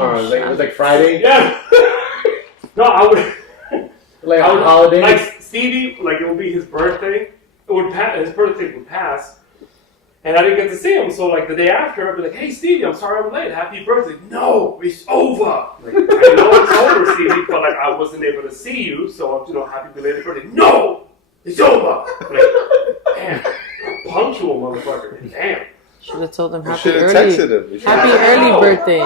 It was like Friday? Yeah. No, I would... Like on holiday? Like, Stevie, like, it would be his birthday. His birthday would pass. And I didn't get to see him, so like the day after, I'd be like, "Hey Stevie, I'm sorry I'm late. Happy birthday." "No, it's over." Like, I know it's over, Stevie, but like I wasn't able to see you, so happy belated birthday. "No, it's over." Like, damn, punctual motherfucker. Damn. Should have told him happy early birthday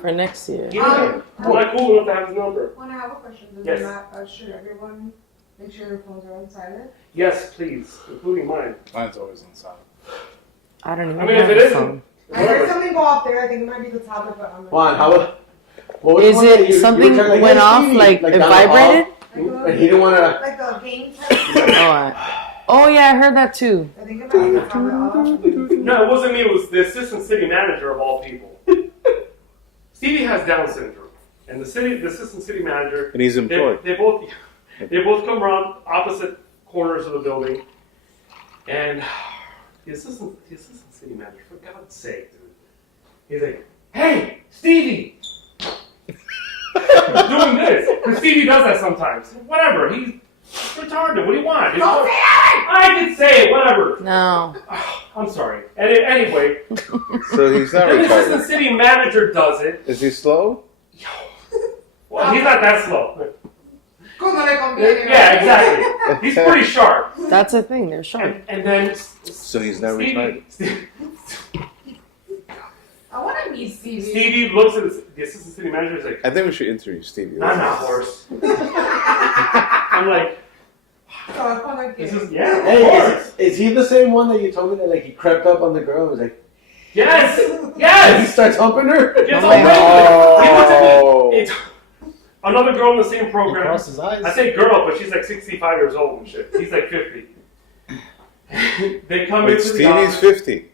for next year. I'm not cool enough to have his number. I have a question. Yes. Should everyone make sure their phones are on silent? Yes, please, including mine. Mine's always on silent. I don't even I mean, have if it a isn't, phone. I heard something go off there. I think it might be the tablet, but I'm Juan, what Is it something went off, like it vibrated? And he didn't want to... Like a game type. Oh yeah, I heard that too. I think it might be the tablet off. No, it wasn't me. It was the assistant city manager of all people. Stevie has Down syndrome, and the assistant city manager, and he's employed. They both come around opposite corners of the building, and the assistant city manager, for God's sake, dude, he's like, "Hey, Stevie," doing this. And Stevie does that sometimes. Whatever, he's retarded. What do you want? Don't say it! I can say it. Whatever. No. I'm sorry. Anyway. So he's not The retarded. assistant city manager does it. Is he slow? Well, he's not that slow. Como le conviene. Yeah, exactly. He's pretty sharp. That's a thing. They're sharp. And then So he's not retarded. I want to meet Stevie. Stevie looks at the assistant city manager and is like, I think we should interview Stevie. "I'm not horse." I'm like, "This is, yeah, of Hey, course." is he the same one that you told me that like he crept up on the girl and was like... Yes! And he Yes! starts humping her? Gets Oh all my random. He looks at me. It's another girl in the same He program. crossed his eyes. I say girl, but she's like 65 years old and shit. He's like 50. They come Wait, into the Stevie's office. 50.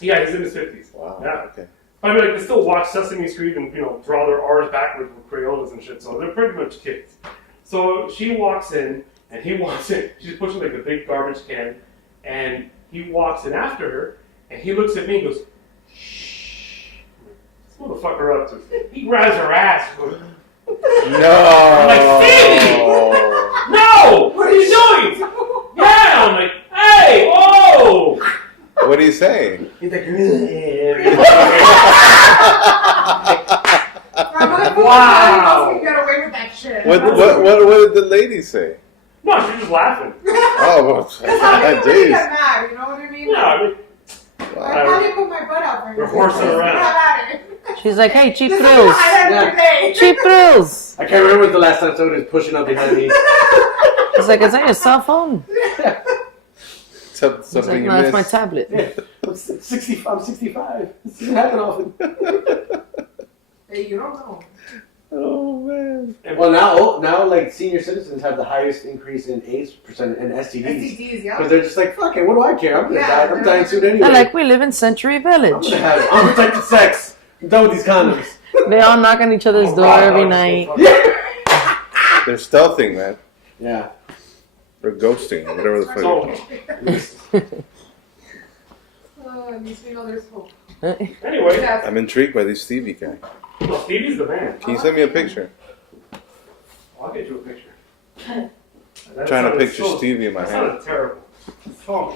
Yeah, he's in his 50s. Wow. Yeah. Okay. I mean, like, they still watch Sesame Street and, draw their R's backwards with Crayolas and shit, so they're pretty much kids. So she walks in, and he walks in. She's pushing, like, a big garbage can, and he walks in after her, and he looks at me and goes, "Shh. This motherfucker up to." He grabs her ass. And goes, No. I'm like, "Stevie! No! What are you doing?" Yeah! I'm like, "Hey! Whoa!" What do you say? He's like... Wow. You get away with that shit. What did the lady say? No, she's just laughing. Oh, well, That's how people really jeez. get mad, you know what I mean? Yeah, I mean, I probably put my butt out for you. We're horsing around. She's like, "Hey, cheap This is thrills. the highlight of the day. Cheap thrills." I can't remember the last time someone was pushing up behind me. She's like, "Is that your cell phone?" She's like, Something you "No, that's my missed. tablet." Yeah, I'm 65. This doesn't happen often. Hey, you don't know. Oh man. Well, now, like senior citizens have the highest increase in AIDS percent and STDs STDs, yeah. because they're just like, "Fuck it, what do I care? I'm gonna Yeah, die. I'm dying soon anyway. They're like, "We live in Century I'm Village." gonna have unprotected sex. I'm done with these condoms." They all knock on each other's door every night. They're stealthing, man. Yeah. Or ghosting, whatever the fuck. At least we know there's hope. Anyway, Yes. I'm intrigued by this Stevie guy. well, Stevie's the man. Can you send me a picture? I'll get you a picture. I'm trying to picture Stevie in my That head. sounded terrible. Oh.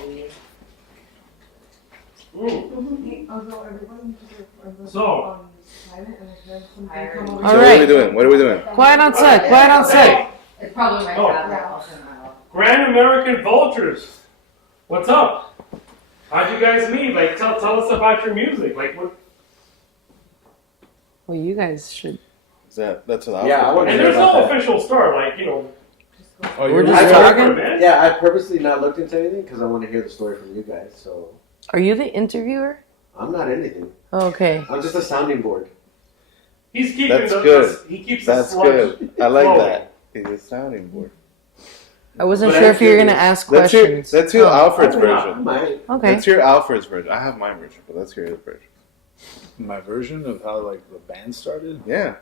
Although everyone So. silent and if there's something come So over All what right. are we doing? What are we doing? Quiet on set. Quiet on set. It's probably my Oh. tablet. I'll turn mine off. Grand American Vultures. What's up? How'd you guys meet? Like, tell us about your music. Like, what? Well, you guys should. That's an Yeah, I outfit. want And to there's hear about no that. official start. Like, Oh, We're you're just I- talking. man. Yeah, I purposely not looked into anything because I want to hear the story from you guys. So Are you the interviewer? I'm not anything. Okay. I'm just a sounding board. He's keeping That's the, good. he keeps That's the sludge good. I like flowing. that. He's a sounding board. I wasn't But sure I'm if you were gonna curious. ask That's questions. your Oh, Alfred's I version. might. Okay. That's your Alfred's version. I have my version, but that's your version. My version of how like the band started. Yeah.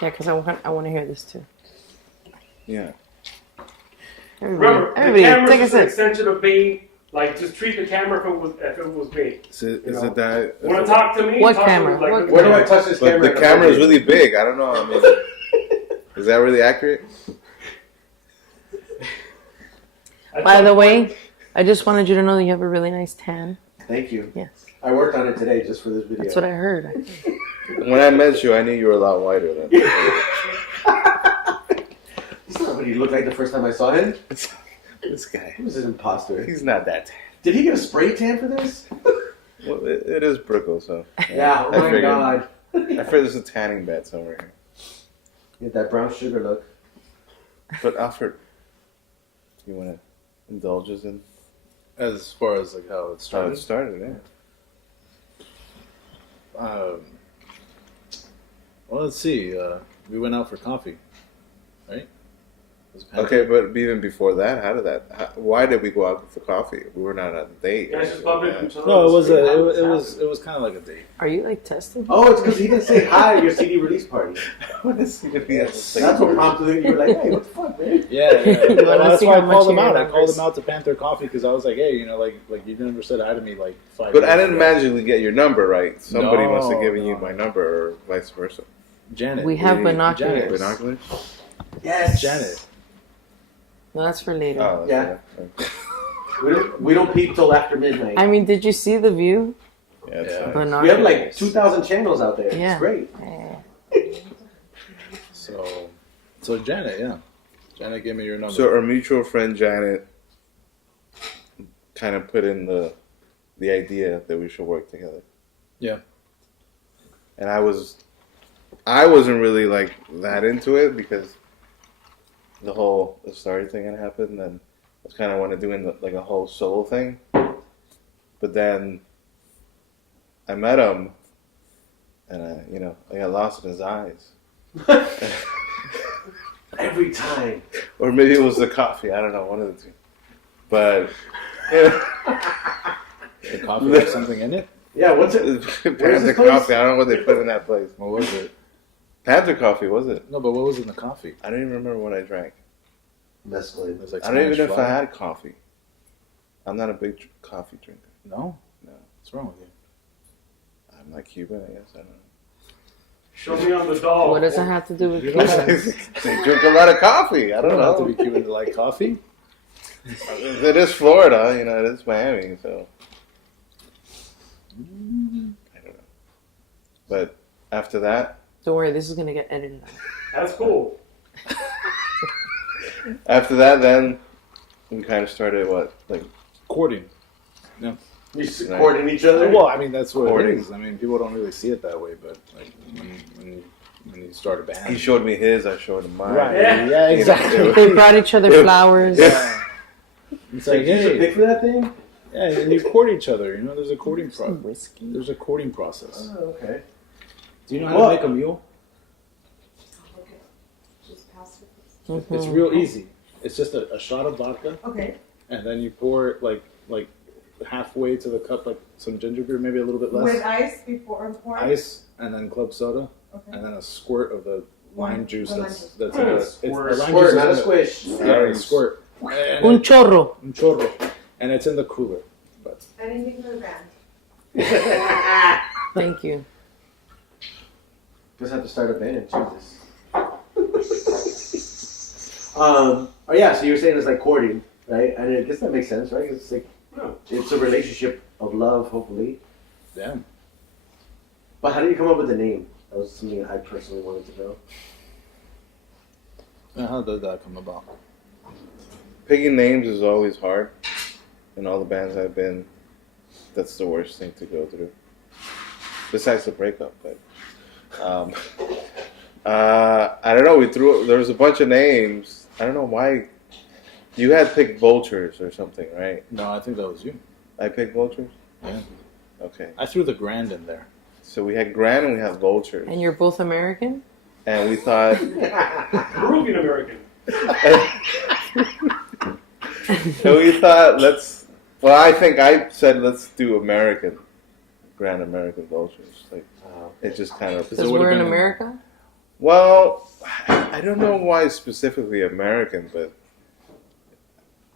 Yeah, because I want to hear this too. Yeah. Remember, the Everybody, camera's take a just an sip. extension of me. Like, just treat the camera if it was me. Is it You know. that? Want to talk to me? What talk to me camera? like What the- Where do I touch this But camera? the camera is really big. I don't know. I mean, is that really accurate? By the way, I just wanted you to know that you have a really nice tan. Thank you. Yes. I worked on it today just for this video. That's what I heard. When I met you, I knew you were a lot whiter than. He's not what he looked like the first time I saw him. This guy. He was an imposter. He's not that tan. Did he get a spray tan for this? Well, it is Brickle, so. Yeah, oh I my figured. god. I figured there's a tanning bed somewhere here. Get that brown sugar look. But Alfred, you want to indulge us in As far as like how it how started. it started? Yeah. Well, let's see. We went out for coffee, right? Was it Okay, but even before that, why did we go out for coffee? We were not on a date. You guys just bumped into each other. No, it was on the a, street. it was kind of like a date. Are you like testing? Oh, it's because he didn't say hi at your CD release party. What is he gonna be at the That's what prompted it. You were like, hey, what the fuck, man? Yeah, You well, wanna that's see why I how much called he him out. I remembers? called him out to Panther Coffee because I was like, hey, like you never said hi to me like 5 But I years didn't ago. magically get your number right. Somebody must have No, given you no. my number, or vice versa. Janet. We have We- binoculars. Binoculars? Yes. Janet. No, that's for later. Oh, Yeah. okay. We don't peep till after midnight. I mean, did you see the view? Yeah, it's Yeah. nice. Binoculars. We have like 2,000 channels out there. Yeah. It's great. So Janet, yeah. Janet gave me your number. So our mutual friend Janet kind of put in the idea that we should work together. Yeah. And I wasn't really like that into it because the story thing had happened, and I was kind of wanted doing like a whole solo thing. But then I met him, and I got lost in his eyes. Every time. Or maybe it was the coffee. I don't know, one of the two. But yeah. The coffee had something in it? Yeah, what's it? Panther this place? coffee. I don't know what they put in that place. What was it? Panther coffee, was it? No, but what was in the coffee? I don't even remember what I drank. Mescaline. It was like I don't even know Spanish if I fly. had coffee. I'm not a big coffee drinker. No? No. What's wrong with you? I'm not Cuban, I guess. I don't know. Show me on the doll. What does it have to do with You don't Cubans? They drink a lot of coffee. I You don't don't have to know. be Cuban to like coffee. It is Florida, it is Miami, so. I don't know. But after that, Don't worry, this is gonna get edited out. That's cool. then we kind of started Courting. You supporting each other? Well, I mean, that's what Courting. it is. I mean, people don't really see it that way, but like when you start a band. he showed me his, I showed him mine. Right. Yeah. Yeah, exactly. They brought each other flowers. Yeah. It's Like, like, you should hey, pick for that thing? yeah, and you court each other. There's a courting process. Whiskey. There's a courting process. Oh, okay. Do you know how Well- to make a mule? Okay. Just pass it. It's Mhm. real easy. It's just a shot of vodka, Okay. and then you pour it like halfway to the cup, like some ginger beer, maybe a little bit less. With ice before pouring? Ice, and then club soda, Okay. and then a squirt of the lime juice. The lime That's juice. that's in the, it's, the Squirt. lime Squirt, juice not a is in squish. the, yeah, a squirt. And Un chorro. un chorro, and it's in the cooler. But Anything for the band. Thank you. Just have to start a band. Jesus. Oh yeah. So you were saying it's like courting, right? And I guess that makes sense, right? It's like it's a relationship of love, hopefully. yeah, But how did you come up with the name? That was something I personally wanted to know. how did that come about? Picking names is always hard. In all the bands I've been, that's the worst thing to go through. Besides the breakup, but I don't know. There was a bunch of names. I don't know why. You had picked Vultures or something, right? No, I think that was you. I picked Vultures. Yeah, Okay, I threw the grand in there. so we had Grand and we have Vultures, And you're both American? and we thought. Peruvian American. So we thought, I think I said let's do American, Grand American Vultures. Like, it just kind of. Because we're in America? Well, I don't know why specifically American, but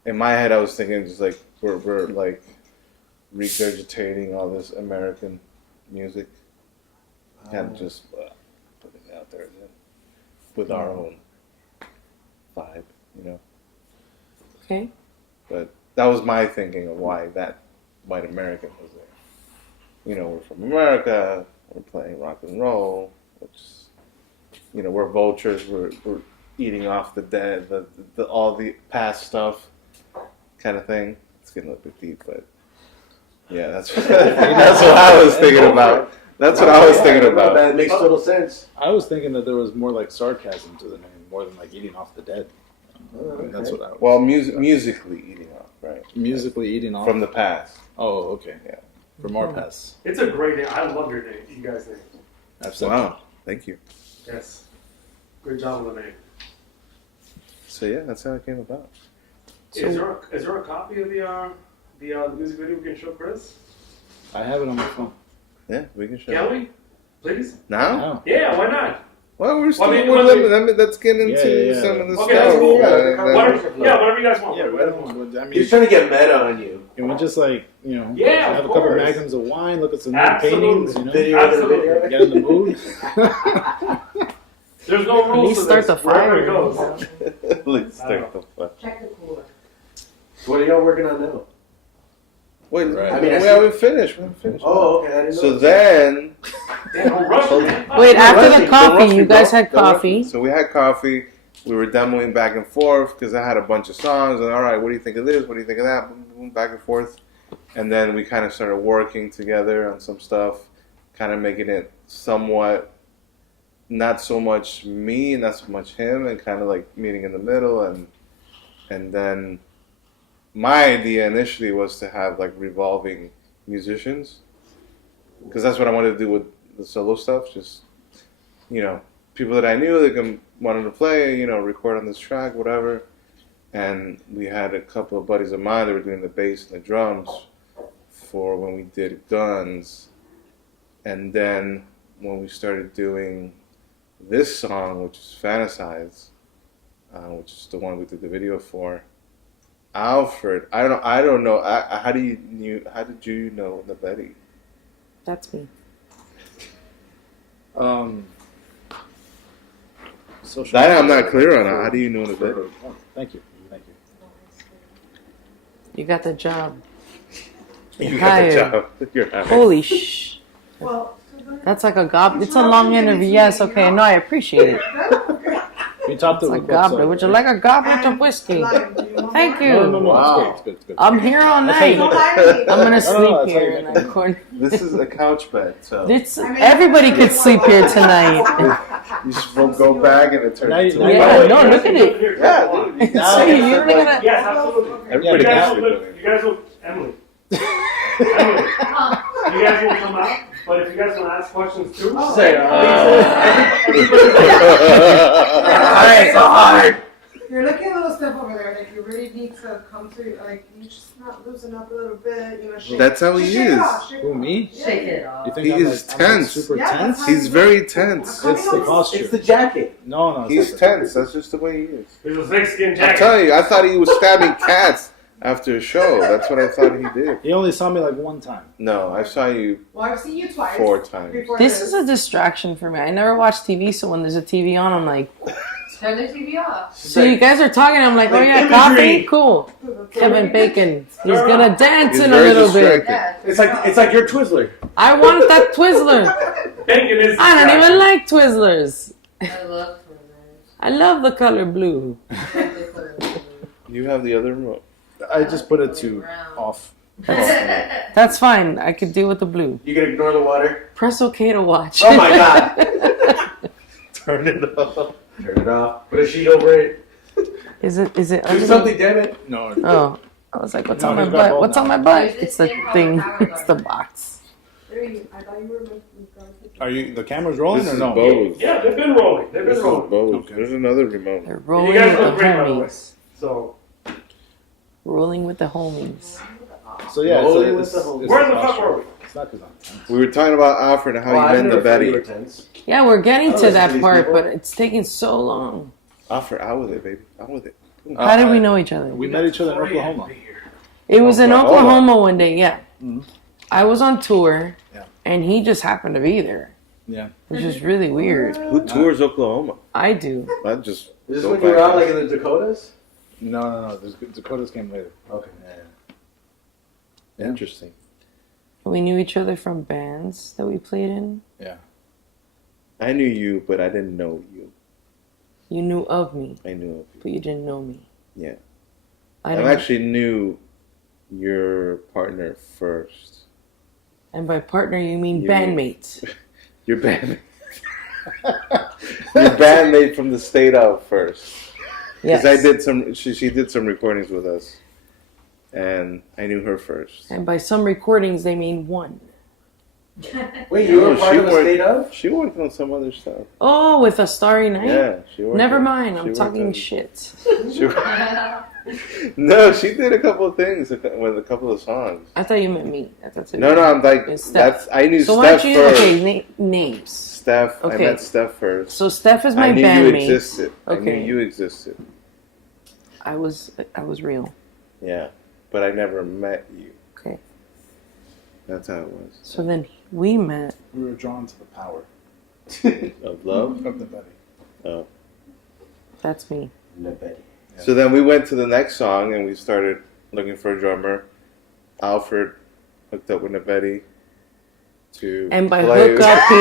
in my head I was thinking just like we're like regurgitating all this American music, and just putting it out there again with our own vibe, you know. Okay. But that was my thinking of why that white American was there. You know, we're from America. We're playing rock and roll, which, you know, we're vultures. We're eating off the dead, the all the past stuff, kind of thing. It's getting a little bit deep, but yeah, that's what I was thinking about. That's what I was thinking about. That makes total sense. I was thinking that there was more like sarcasm to the name, more than like eating off the dead. Okay. That's what I was. Well, musically eating off, right? Musically eating off From the past. Oh, okay. Yeah. From our past. It's a great name. I love your name. You guys' name. Absolutely. Wow. Thank you. Yes. Good job on the name. So yeah, that's how it came about. Is there a copy of the music video we can show Chris? I have it on my phone. Yeah, we can show. Can we? Please? Now? Wow. Yeah, why not? Well, we're still. Well, let's get into Yeah. some of the Okay, stuff. that's cool. Whatever Whatever you guys want. Yeah, Whatever right you guys want. on. I He's mean, trying to get meta on you. can we just like, you know, Yeah, have of a couple course. magnums of wine, look at some new Absolutely. paintings, you know, Video Absolutely. the video. get in the mood. There's no At rules least to start this. the Wherever it fire. goes. Let's start the fun. Check the cooler. What are y'all working on now? Wait, Right. I mean, we haven't finished. We haven't finished. Oh, okay. I didn't know. So then, Yeah, don't rush it, man. Wait, Don't after rush the me, coffee, don't rush me, you guys bro. had Don't rush coffee. me. So we had coffee. We were demoing back and forth because I had a bunch of songs. And all right, what do you think of this? What do you think of that? Boom, boom, back and forth. And then we kind of started working together on some stuff, kind of making it somewhat not so much me, not so much him, and kind of like meeting in the middle. And then my idea initially was to have like revolving musicians, because that's what I wanted to do with the solo stuff. Just, you know, people that I knew that wanted to play, you know, record on this track, whatever. And we had a couple of buddies of mine that were doing the bass and the drums for when we did Guns. And then when we started doing this song, which is Fantasize, which is the one we did the video for, Alfred, I don't know. How did you know the Betty? That's me. Social That I'm media. not clear on. How do you know the Betty? Oh, thank you. Thank you. You got the job. You Hired. got the job. You're hired. Holy shh. Well, That's like a gob. It's a long interview. Yes, okay. No, I appreciate it. We talked It's to like goblet. Would you like a goblet of whiskey? Thank you. No. Wow. It's good. It's good. I'm here all night. Don't lie to me. I'm gonna that's sleep how here you in make that corner. This is a couch bed, so It's, everybody could sleep here tonight. you just go back and it turns Now into you- Yeah, no, look at it. Yeah, dude. So you're gonna. Yes, absolutely. Everybody You guys can will, sleep. you guys will, Emily. Emily, you guys will come out, but if you guys want to ask questions too, Say, everybody- so hard. You're looking a little stiff over there. Like you really need to come to like you just not loosen up a little bit. You know, shake. That's how he Just shake it is. off, shake Who, it off. me? Yeah. Shake it off. You think He I'm is like, I'm tense. super Yeah, tense? that's He's very tense. It's the posture. It's the jacket. No, it's He's not tense. That's just the way he is. There's a thick skin I'm jacket. telling you, I thought he was stabbing cats after a show. That's what I thought he did. He only saw me like one time. No, I saw you Well, I've seen you twice. 4 times. Before This is a distraction for me. I never watch TV, so when there's a TV on, I'm like, Turn the TV off. so you guys are talking. I'm like, oh Like yeah, imagery. coffee, cool. Kevin Bacon, he's gonna dance He's in a very little bit. distracted. Yeah. It's like your Twizzler. I want that Twizzler. Bacon is I don't even distraction. like Twizzlers. I love Twizzlers. I love the color blue. You have the other remote. I just put it to off. That's fine. I could deal with the blue. You can ignore the water. Press OK to watch. Oh my god. Turn it off. Turn it off. Put a sheet over it. Is it? Do under something, damn it. No. Oh, I was like, what's No, on my he's got butt? both What's now. on my butt? There's It's this the thing called thing. a power It's the button. box. I thought you were making Are you? The camera's rolling This or is no? Bose. Yeah, they've been rolling. They've This been is rolling. Bose. Okay. There's another remote. They're You rolling guys with look the great, by the way. homies. So, Rolling with the homies. So yeah, Rolling it's, with the it's, whole- it's where the posture. fuck were we? It's not because I'm tense. We were talking about Alfred and how Well, you I been the never thought you were Betty. tense. Yeah, we're getting Oh, to listen to that these part, people. but it's taking so long. Alfred, out with it, baby. Out with it. How did we know each other? We met each other in Oklahoma. It was in Oklahoma. Oklahoma one day. Yeah, Mhm. I was on tour, Yeah. and he just happened to be there. Yeah. Which is really weird. Who tours Oklahoma? I do. I just Is this go when you were back out and- like in the Dakotas? No. Dakotas came later. Okay. Yeah. Interesting. We knew each other from bands that we played in. I knew you, but I didn't know you. You knew of me, I knew of you. but you didn't know me. Yeah. I I don't. actually knew your partner first. And by partner, you mean You- bandmates. Your bandmate. Your bandmate from the state of first. Yes. Because I did some. She did some recordings with us, and I knew her first. And by some recordings, they mean one. Wait, you were No, part she of the worked- state of? She worked on some other stuff. Oh, with A Starry Night? Yeah, she worked. Never on- mind, she I'm worked talking on- shit. she- No, she did a couple of things with a couple of songs. I thought you meant me. I thought you No, I'm like It's Steph. that's. I knew So why Steph don't you first. okay names? Steph. I Okay. met Steph first. So Steph is my I knew you bandmate. existed. I knew Okay. you existed. I was real. Yeah, but I never met you. Okay. That's how it was. So then we met. We were drawn to the power Of love. of the buddy. Oh. That's me. Nebedi. So then we went to the next song and we started looking for a drummer. Alfred hooked up with Nabedi to And by play. hook up, he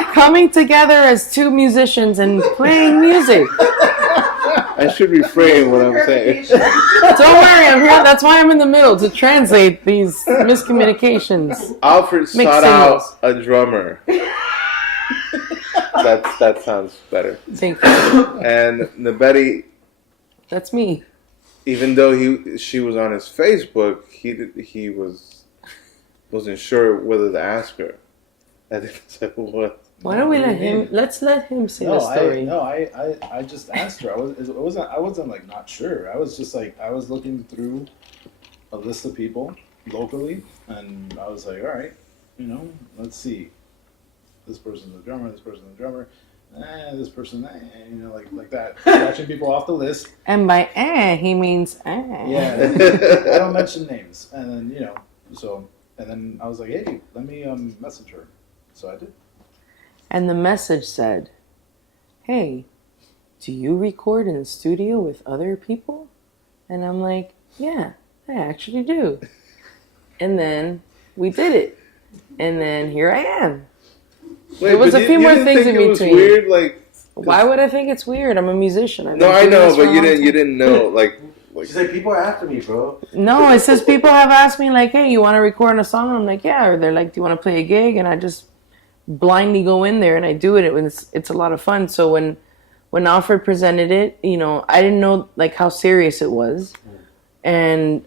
means coming together as two musicians and playing music. I should reframe what I'm saying. Don't worry, I'm here. That's why I'm in the middle to translate these miscommunications. Alfred Mixed sought out signals. a drummer. That sounds better. Thank you. And Nabedi, That's me. even though she was on his Facebook, he wasn't sure whether to ask her. I think that's like, what? Why don't we let him? Let's let him say the story. I just asked her. I wasn't like not sure. I was just like, I was looking through a list of people locally, and I was like, all right, let's see. This person's a drummer. This person's a drummer. This person, like that. Scratching people off the list. And by he means Yeah, I don't mention names, and then and then I was like, hey, let me message her. So I did. And the message said, "Hey, do you record in the studio with other people?" And I'm like, "Yeah, I actually do." And then we did it. And then here I am. There was but a few you more didn't things think in it was between. weird, like. Why would I think it's weird? I'm a musician. I've No, been I doing know, this for but a you long didn't. You time. didn't know, like. She's like, people are after me, bro. No, it says people have asked me like, "Hey, you want to record a song?" I'm like, "Yeah." Or they're like, "Do you want to play a gig?" And I just blindly go in there and I do it. It's a lot of fun. So when Alfred presented it, I didn't know like how serious it was, and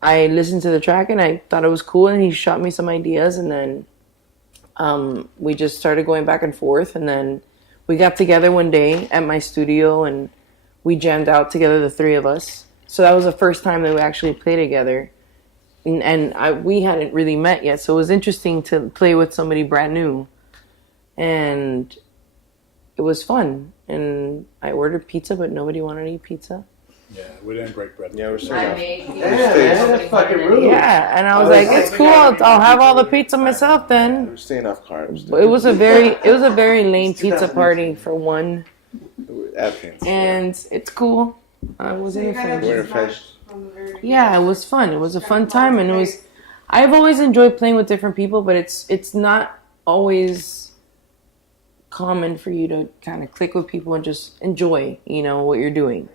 I listened to the track and I thought it was cool. And he shot me some ideas, and then we just started going back and forth. And then we got together one day at my studio and we jammed out together, the three of us. So that was the first time that we actually played together. And we hadn't really met yet. So it was interesting to play with somebody brand new. And it was fun. And I ordered pizza, but nobody wanted to eat pizza. Yeah, we didn't break bread. Yeah, we're I sorry. made Yeah, man, that's fucking rude. Yeah, and I was Oh, like, it's it's cool. I'll have all the pizza myself then. We're staying off carbs. But it was a very lame It's pizza 2018. party for one. Atkins. And it's cool. I So wasn't you kind of offended. We're just offended. smashed from the very beginning. Yeah, it was fun. It was a fun time, and I've always enjoyed playing with different people, but it's not always common for you to kind of click with people and just enjoy, what you're doing.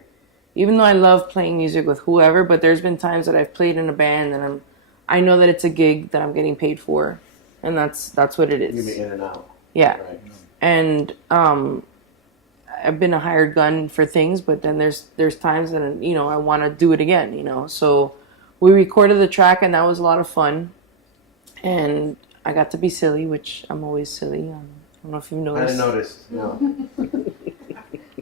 Even though I love playing music with whoever, but there's been times that I've played in a band and I know that it's a gig that I'm getting paid for, and that's what it You mean is. in and out. Yeah, Right. and I've been a hired gun for things, but then there's times that I want to do it again. So we recorded the track, and that was a lot of fun, and I got to be silly, which I'm always silly. I don't know if you've I noticed. didn't notice. No.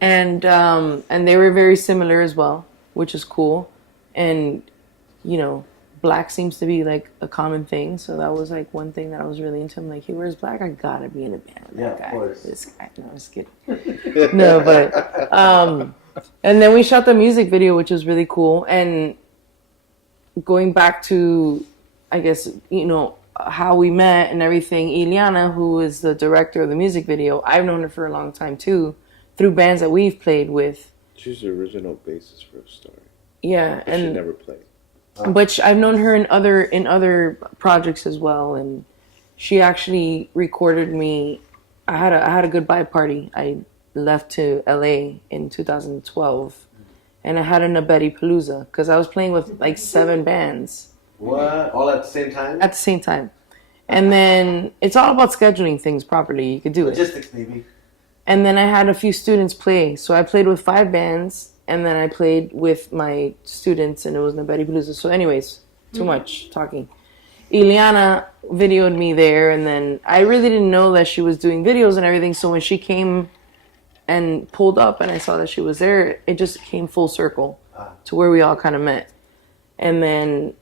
And they were very similar as well, which is cool. And black seems to be like a common thing, so that was like one thing that I was really into. I'm like, he wears black, I gotta be in a band with Yeah, that of guy. course. This guy. No, I'm just kidding. No, but And then we shot the music video, which was really cool. And going back to, I guess, how we met and everything, Ileana, who is the director of the music video, I've known her for a long time too, through bands that we've played with. She's the original bassist for a story. Yeah, But she never played. But I've known her in other projects as well, and she actually recorded me. I had a goodbye party. I left to LA in 2012, and I had a Nabeti Palooza because I was playing with like 7 bands. What? All at the same time? At the same time. And then it's all about scheduling things properly. You could do Logistics, baby. And then I had a few students play. So I played with 5 bands, and then I played with my students, and it was Nabeti Palooza. So anyways, too much talking. Ileana videoed me there, and then I really didn't know that she was doing videos and everything. So when she came and pulled up and I saw that she was there, it just came full circle to where we all kind of met. And then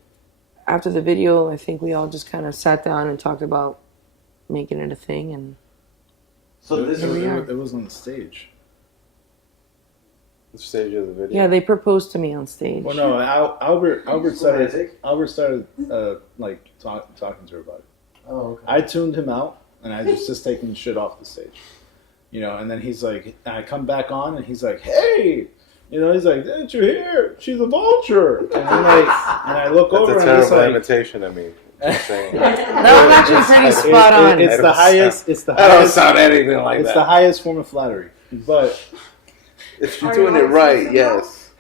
after the video, I think we all just kind of sat down and talked about making it a thing. And so this it was on the stage. The stage of the video. yeah, they proposed to me on stage. Well, no, Albert started like talking to her about it. Oh, okay. I tuned him out, and I was just taking shit off the stage, and then he's like, and I come back on, and he's like, hey, he's like, didn't you hear? She's a vulture, and I look That's over, a and I'm just terrible like, imitation of me. Just saying. That was actually pretty spot on. It's the highest. It's the I don't highest. sound anything like It's that. the highest form of flattery, but. If you're doing it right, yes.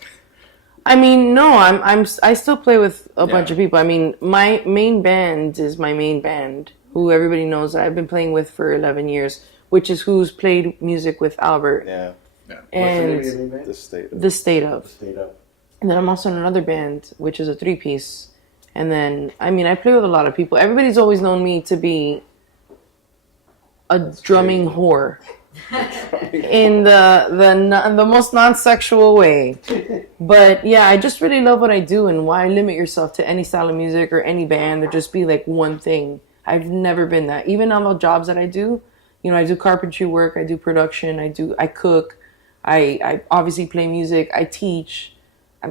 I mean, no, I still play with a bunch of people. I mean, my main band is my main band, who everybody knows that I've been playing with for 11 years, which is who's played music with Albert. Yeah. And What's the name of your band? The The State State of. of. The State of. And then I'm also in another band, which is a 3-piece. And then, I mean, I play with a lot of people. Everybody's always known me to be a drumming whore. In the most non-sexual way. But yeah, I just really love what I do, and why limit yourself to any style of music or any band or just be like one thing. I've never been that. Even on the jobs that I do, I do carpentry work, I do production, I cook, I obviously play music, I teach,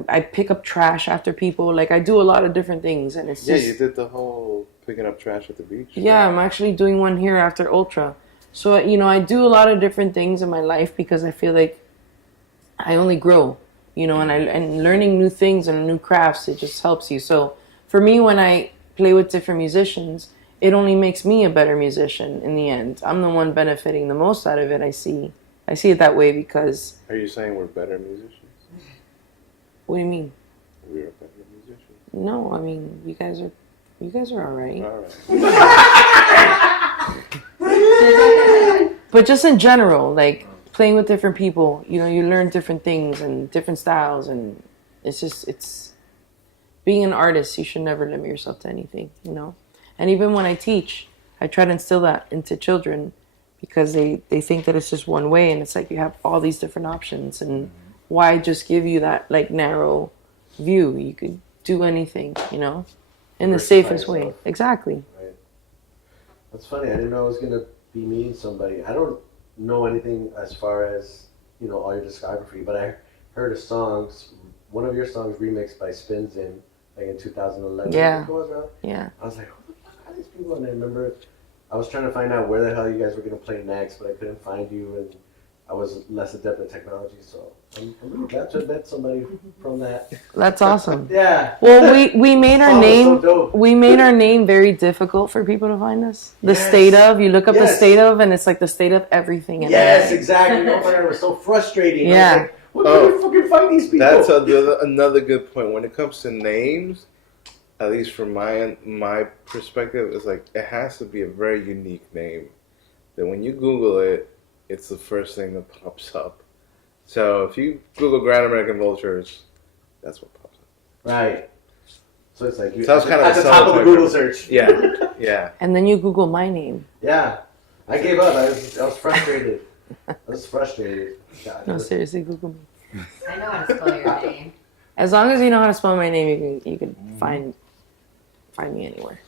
I pick up trash after people. Like, I do a lot of different things, and it's just... Yeah, you did the whole picking up trash at the beach. Yeah, I'm actually doing one here after Ultra. So, I do a lot of different things in my life because I feel like I only grow, and learning new things and new crafts, it just helps you. So for me, when I play with different musicians, it only makes me a better musician in the end. I'm the one benefiting the most out of it. I see it that way because... Are you saying we're better musicians? What do you mean? We're better musicians. No, I mean, you guys are all right. All right. But just in general, like playing with different people, you learn different things and different styles, and it's being an artist. You should never limit yourself to anything, And even when I teach, I try to instill that into children because they think that it's just one way, and it's like you have all these different options, and why just give you that like narrow view? You could do anything, in the safest way. Exactly. Right. That's funny. I didn't know I was gonna be meeting somebody. I don't know anything as far as all your discography, but I heard one of your songs remixed by Spins in 2011. Yeah. Yeah. I was like, who the fuck are these people? And I remember I was trying to find out where the hell you guys were gonna play next, but I couldn't find you, and I was less adept in technology, so I'm really glad to have met somebody from that. That's awesome. Yeah. Well, we made our Oh, name. so dope. We made our name very difficult for people to find us. The Yes. State of. You look up the Yes. State of, and it's like the state of everything. And Yes, everything. exactly. Oh my god, it was so frustrating. Yeah. I was like, what can we fucking find these people? That's another good point. When it comes to names, at least from my perspective, it's like it has to be a very unique name. That when you Google it, it's the first thing that pops up. So if you Google Grand American Vultures, that's what pops up. Right. So it's like So that's kind of at the a top of the selling Google point. search. Yeah, yeah. And then you Google my name. Yeah. I gave up. I was frustrated. God, No, seriously, Google me. I know how to spell your name. As long as you know how to spell my name, you can find me anywhere.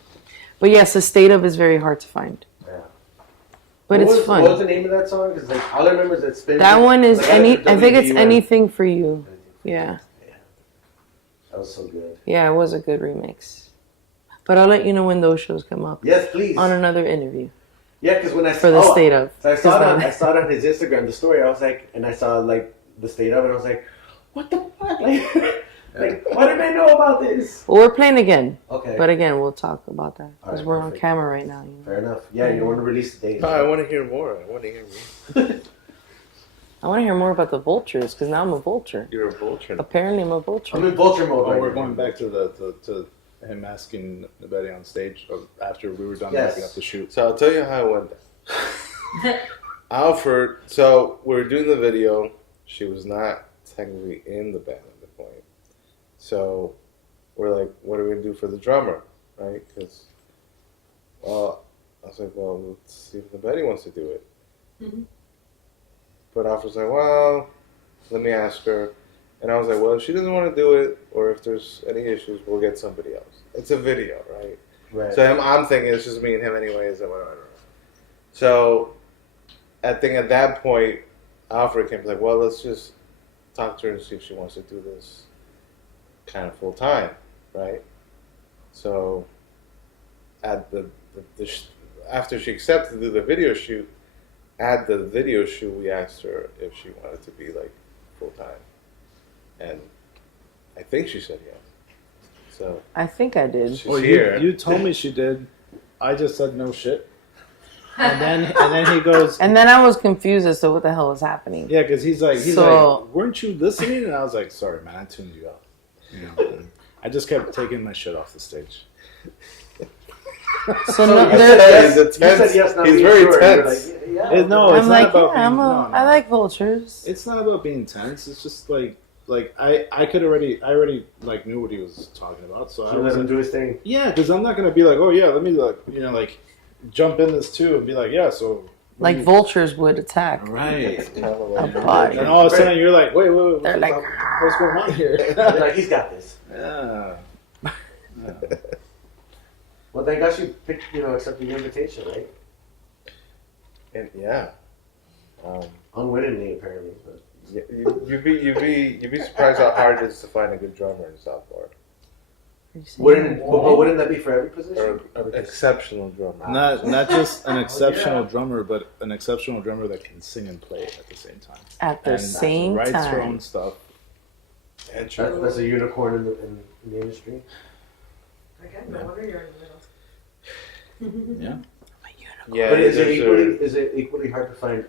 But yes, the State of is very hard to find. Yeah. But What it's was, fun. What was the name of that song? Because like all I remember is that spin. That one is like, I think it's WB1. Anything for You. Yeah. That was so good. Yeah, it was a good remix. But I'll let you know when those shows come up Yes, please. on another interview Yeah, because when I for the state of. so I saw it. It's I saw it on his Instagram, the story. I was like, and I saw like the state of, and I was like, what the fuck? Like, why did I know about this? Well, we're playing again. Okay. But again, we'll talk about that because Alright, we're on perfect. camera right now. Fair enough. Yeah, you don't want to release the date. No, I want to hear more. I want to hear more. I want to hear more about the vultures because now I'm a vulture. You're a vulture. Apparently, I'm a vulture. I'm in vulture mode Oh, right we're now. going back to him asking Betty on stage after we were done Yes. wrapping up the shoot. So I'll tell you how it went. Alfred, so we were doing the video. She was not technically in the band at the point. So we're like, what are we going to do for the drummer? Right? Because, well, I was like, well, let's see if the Betty wants to do it. Mhm. But Alfred's like, well, let me ask her. And I was like, well, if she doesn't want to do it, or if there's any issues, we'll get somebody else. It's a video, right? Right. So I'm thinking it's just me and him anyways. And whatever. So I think at that point, Alfred came like, well, let's just talk to her and see if she wants to do this kind of full time, right? So at after she accepted to do the video shoot, at the video shoot, we asked her if she wanted to be like full time, and I think she said yes. So I think I did. she's Well, here. you told me she did. I just said no shit. And then he goes, And then I was confused as to what the hell was happening. yeah, because he's like, So- weren't you listening? And I was like, sorry, man, I tuned you out. You know, and I just kept taking my shit off the stage. So no, you there, said He's yes. a You said tense- yes, not he's being very sure. You were tense. like, yeah, No, okay. it's I'm not like, about yeah, being, no. I like vultures. It's not about being tense. It's just like I already like knew what he was talking about. So I You let was him do his thing. yeah, because I'm not gonna be like, oh yeah, let me like jump in this too and be like, yeah, so Like vultures would attack. right. Kind of like- A body. And all of a sudden you're like, wait, They're like, what's going on here? You're like, he's got this. Yeah. Well, thank God she picked, accepted the invitation, right? And yeah. Unwittingly, apparently. But. You'd be surprised how hard it is to find a good drummer in South Florida. Wouldn't that be for every position? Or an exceptional drummer. Not just an exceptional drummer, but an exceptional drummer that can sing and play at the same time. At the And same writes her time. own stuff. And That's a unicorn in the industry. Again, no wonder you're in the middle. Yeah. yeah, But is there's it equally hard to find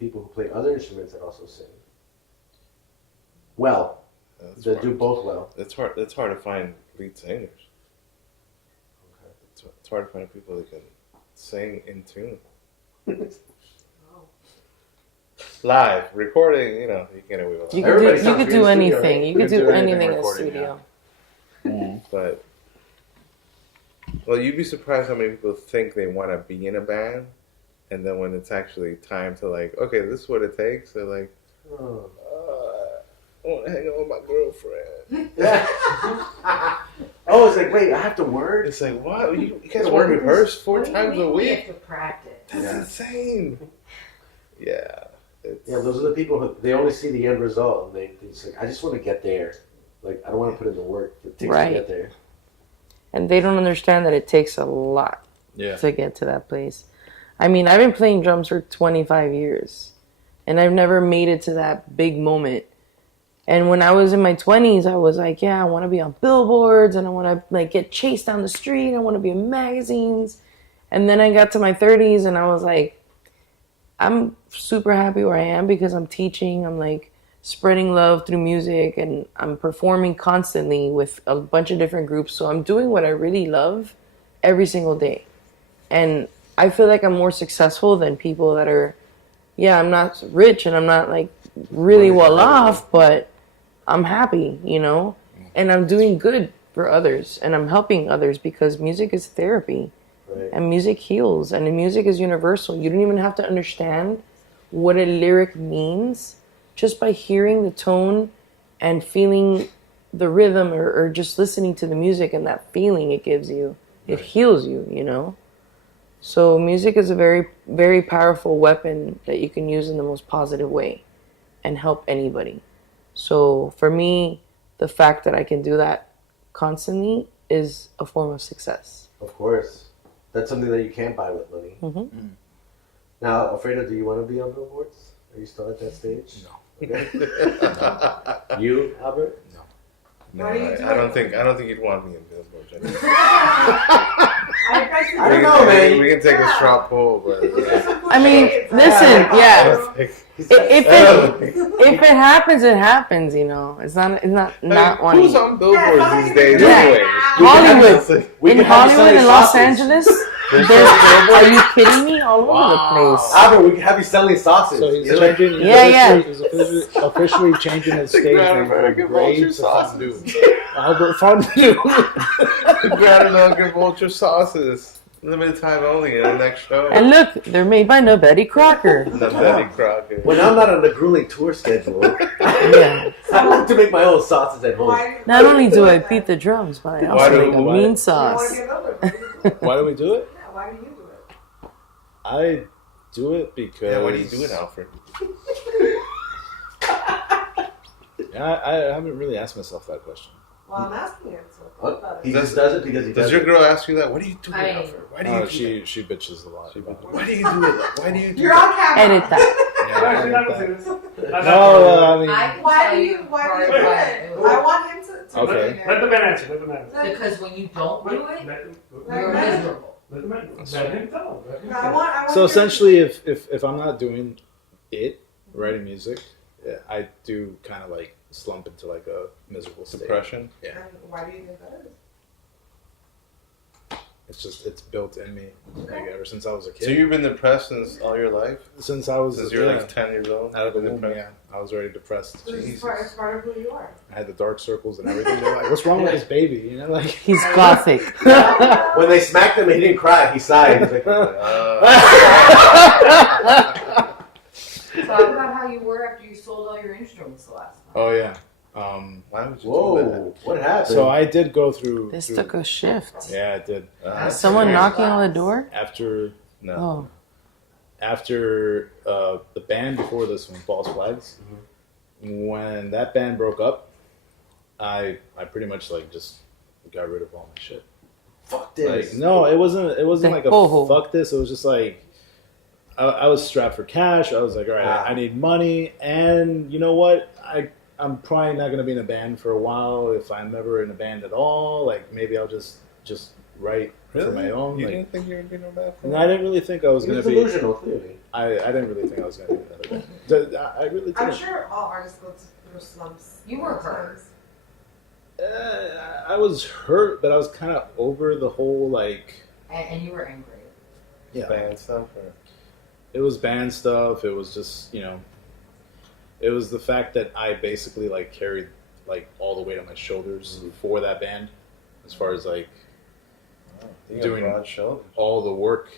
people who play other instruments that also sing? Well, that's that hard. do both well. It's hard. It's hard to find lead singers. It's hard to find people that can sing in tune. Live recording, you can get away with that. You Everybody could sounds do good in studio, anything. right? You could do anything in a recording, studio. But well, you'd be surprised how many people think they want to be in a band, and then when it's actually time to like, okay, this is what it takes, they're like, Oh. I want to hang out with my girlfriend. Yeah. Oh, it's like, wait, I have to work? It's like, what? You guys Yeah, want to work rehearse four What do you times a mean we week? have to practice. That's Yeah. insane. Yeah. It's, Yeah, those are the people who, they only see the end result, and they just like, I just want to get there. Like, I don't want to put in the work it takes Right. to get there. And they don't understand that it takes a lot Yeah. to get to that place. I mean, I've been playing drums for 25 years, and I've never made it to that big moment. And when I was in my 20s, I was like, yeah, I want to be on billboards, and I want to like get chased down the street. I want to be in magazines. And then I got to my 30s, and I was like, I'm super happy where I am because I'm teaching. I'm like spreading love through music, and I'm performing constantly with a bunch of different groups. So I'm doing what I really love every single day. And I feel like I'm more successful than people that are, yeah, I'm not rich and I'm not like really well off, but I'm happy, and I'm doing good for others and I'm helping others because music is therapy. Right. And music heals, and the music is universal. You don't even have to understand what a lyric means. Just by hearing the tone and feeling the rhythm or just listening to the music and that feeling it gives you, it heals you, So music is a very, very powerful weapon that you can use in the most positive way and help anybody. So for me, the fact that I can do that constantly is a form of success. Of course. That's something that you can't buy with money. Mm-hmm. Now, Alfredo, do you want to be on billboards? Are you still at that stage? No. Okay. You, Albert? No, Why do you do I don't it? think you'd want me in Billboard. I bet you I don't know, man. We can take a straw poll, but I mean, listen, yeah. If it happens, it happens. You know, it's not one. Who's on billboards these days Yeah. anyway? Hollywood. We In can have you Hollywood selling and Los sausage. Angeles, are you kidding me? All over the place. Albert, we can have you selling sausage. So he's You're like, changing. Yeah. He's officially changing his stage name from American Grave vulture to sausage. Fondue. Albert Fondue. Grand American vulture sauces. Limited time only in the next show. And look, they're made by Betty Crocker. The Betty Crocker. when I'm not on a grueling tour schedule, Yeah. I like to make my own sauces at home. Not only do I beat the drums, but I Why also do- make a why- mean You want sauce. to get over it. Why do we do it? Yeah, why do you do it? I do it because. Yeah, why do you do it, Alfred? Yeah, I haven't really asked myself that question. Well, I'm asking it, so think What? about He it. just does it because he does Does your it. girl ask you that? Why do you do it, I- Alfred? Why do you do She bitches a lot. about it. Why do you do it? Why do you do You're it? on camera. Edit that. Yeah, No, I she's get not gonna say that. this. No, I mean, I can Why tell do you do part it? why I want him to Okay. do Let it. the man answer. Let the man answer. Because when you don't do it, you're Let- miserable. Let him tell. Let him I tell. want so him essentially, if I'm not doing it, writing music, yeah, I do kind of like slump into like a miserable state. Depression. to, and why do you think that is? It's built in me like ever since I was a kid. So you've been depressed since all your life? Since I was Since you're like 10 years old? out of the Been womb, depressed? yeah, I was already depressed. This is Jesus. it's part of who you are. I had the dark circles and everything. They're like, "What's wrong with this baby?" You know, like He's gothic. When they smacked him, he didn't cry. He sighed. He's like, Talk about how you were after you sold all your instruments the last time. Oh yeah. Why would you do whoa, what happened? So I did go through. This through- took a shift. Yeah, I did. that? Is someone knocking on the door? After No. Oh, the band before this one, False Flags, when that band broke up, I pretty much like just got rid of all my shit. Fuck this. Like no, it wasn't like a Oh. fuck this. It was just like I was strapped for cash. I was like, all right, Ah. I need money, and you know what? I'm probably not gonna be in a band for a while if I'm ever in a band at all. Like maybe I'll just write for my own. You like, didn't think you were going to bad for and I didn't really think I was He gonna was be. delusional, clearly. I didn't really think I was gonna be in another band. I really I'm didn't. sure all artists go through slumps. You were hurt. I was hurt, but I was kind of over the whole like. And you were angry. Yeah, band stuff? Or? it was band stuff. It was just it was the fact that I basically like carried like all the weight on my shoulders for that band, as far as like You got Doing- broad shoulders. all the work,